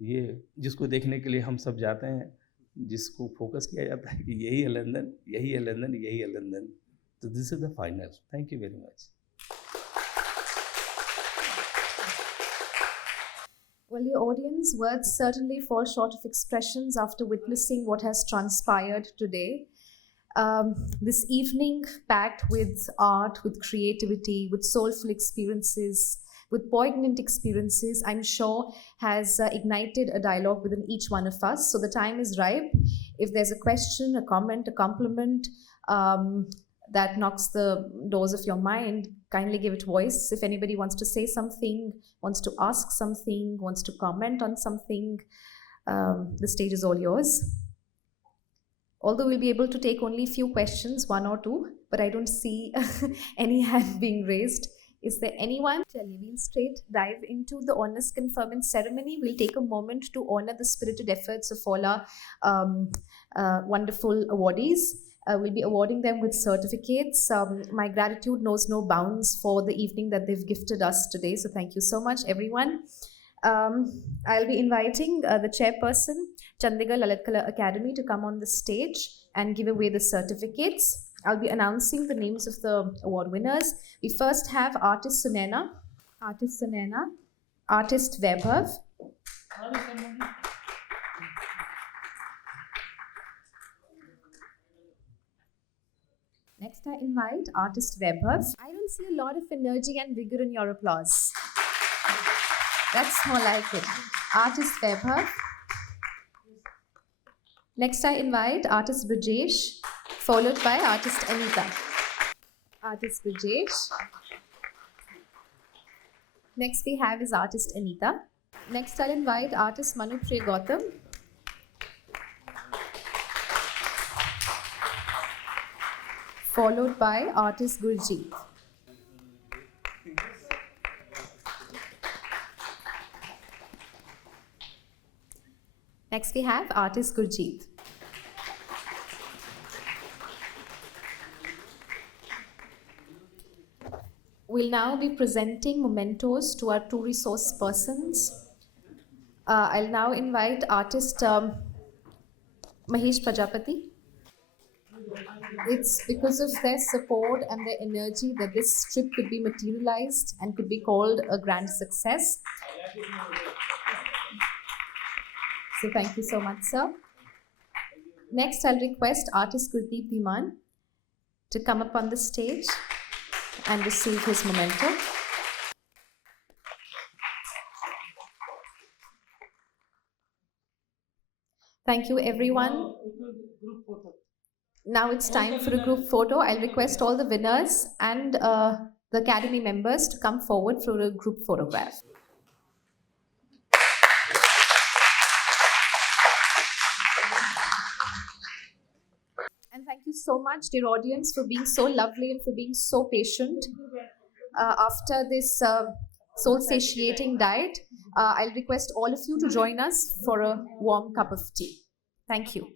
ये जिसको देखने के लिए हम सब जाते हैं, जिसको फोकस किया जाता है कि यही है लंदन, यही है लंदन, यही है लंदन। तो this is the final. Thank you very much. Well, your audience, words certainly fall short of expressions after witnessing what has transpired today. This evening, packed with art, with creativity, with soulful experiences, with poignant experiences, I'm sure has ignited a dialogue within each one of us. So the time is ripe. If there's a question, a comment, a compliment that knocks the doors of your mind, kindly give it voice. If anybody wants to say something, wants to ask something, wants to comment on something, the stage is all yours. Although we'll be able to take only few questions, 1 or 2, but I don't see any hand being raised. Is there anyone? We'll straight dive into the honors conferment ceremony. We'll take a moment to honor the spirited efforts of all our wonderful awardees. We'll be awarding them with certificates. My gratitude knows no bounds for the evening that they've gifted us today. So thank you so much, everyone. I'll be inviting the chairperson, Chandigarh Lalit Kala Academy, to come on the stage and give away the certificates. I'll be announcing the names of the award winners. We first have artist Sunena, artist Vaibhav, next I invite artist Vaibhav. I don't see a lot of energy and vigor in your applause. That's more like it. Artist Vaibhav. Next I invite artist Brijesh, followed by artist Anita. Artist Brijesh. Next we have is artist Anita. Next I'll invite artist Manupriya Gautam. Followed by artist Gurjeet. Next we have artist Gurjeet. We'll now be presenting mementos to our two resource persons. I'll now invite artist Mahesh Prajapati. It's because of their support and their energy that this trip could be materialized and could be called a grand success. So thank you so much, sir. Next, I'll request artist Gurdeep Dhiman to come up on the stage and receive his memento. Thank you, everyone. Now it's time for a group photo. I'll request all the winners and the academy members to come forward for a group photograph. And thank you so much, dear audience, for being so lovely and for being so patient. After this soul-satiating diet, I'll request all of you to join us for a warm cup of tea. Thank you.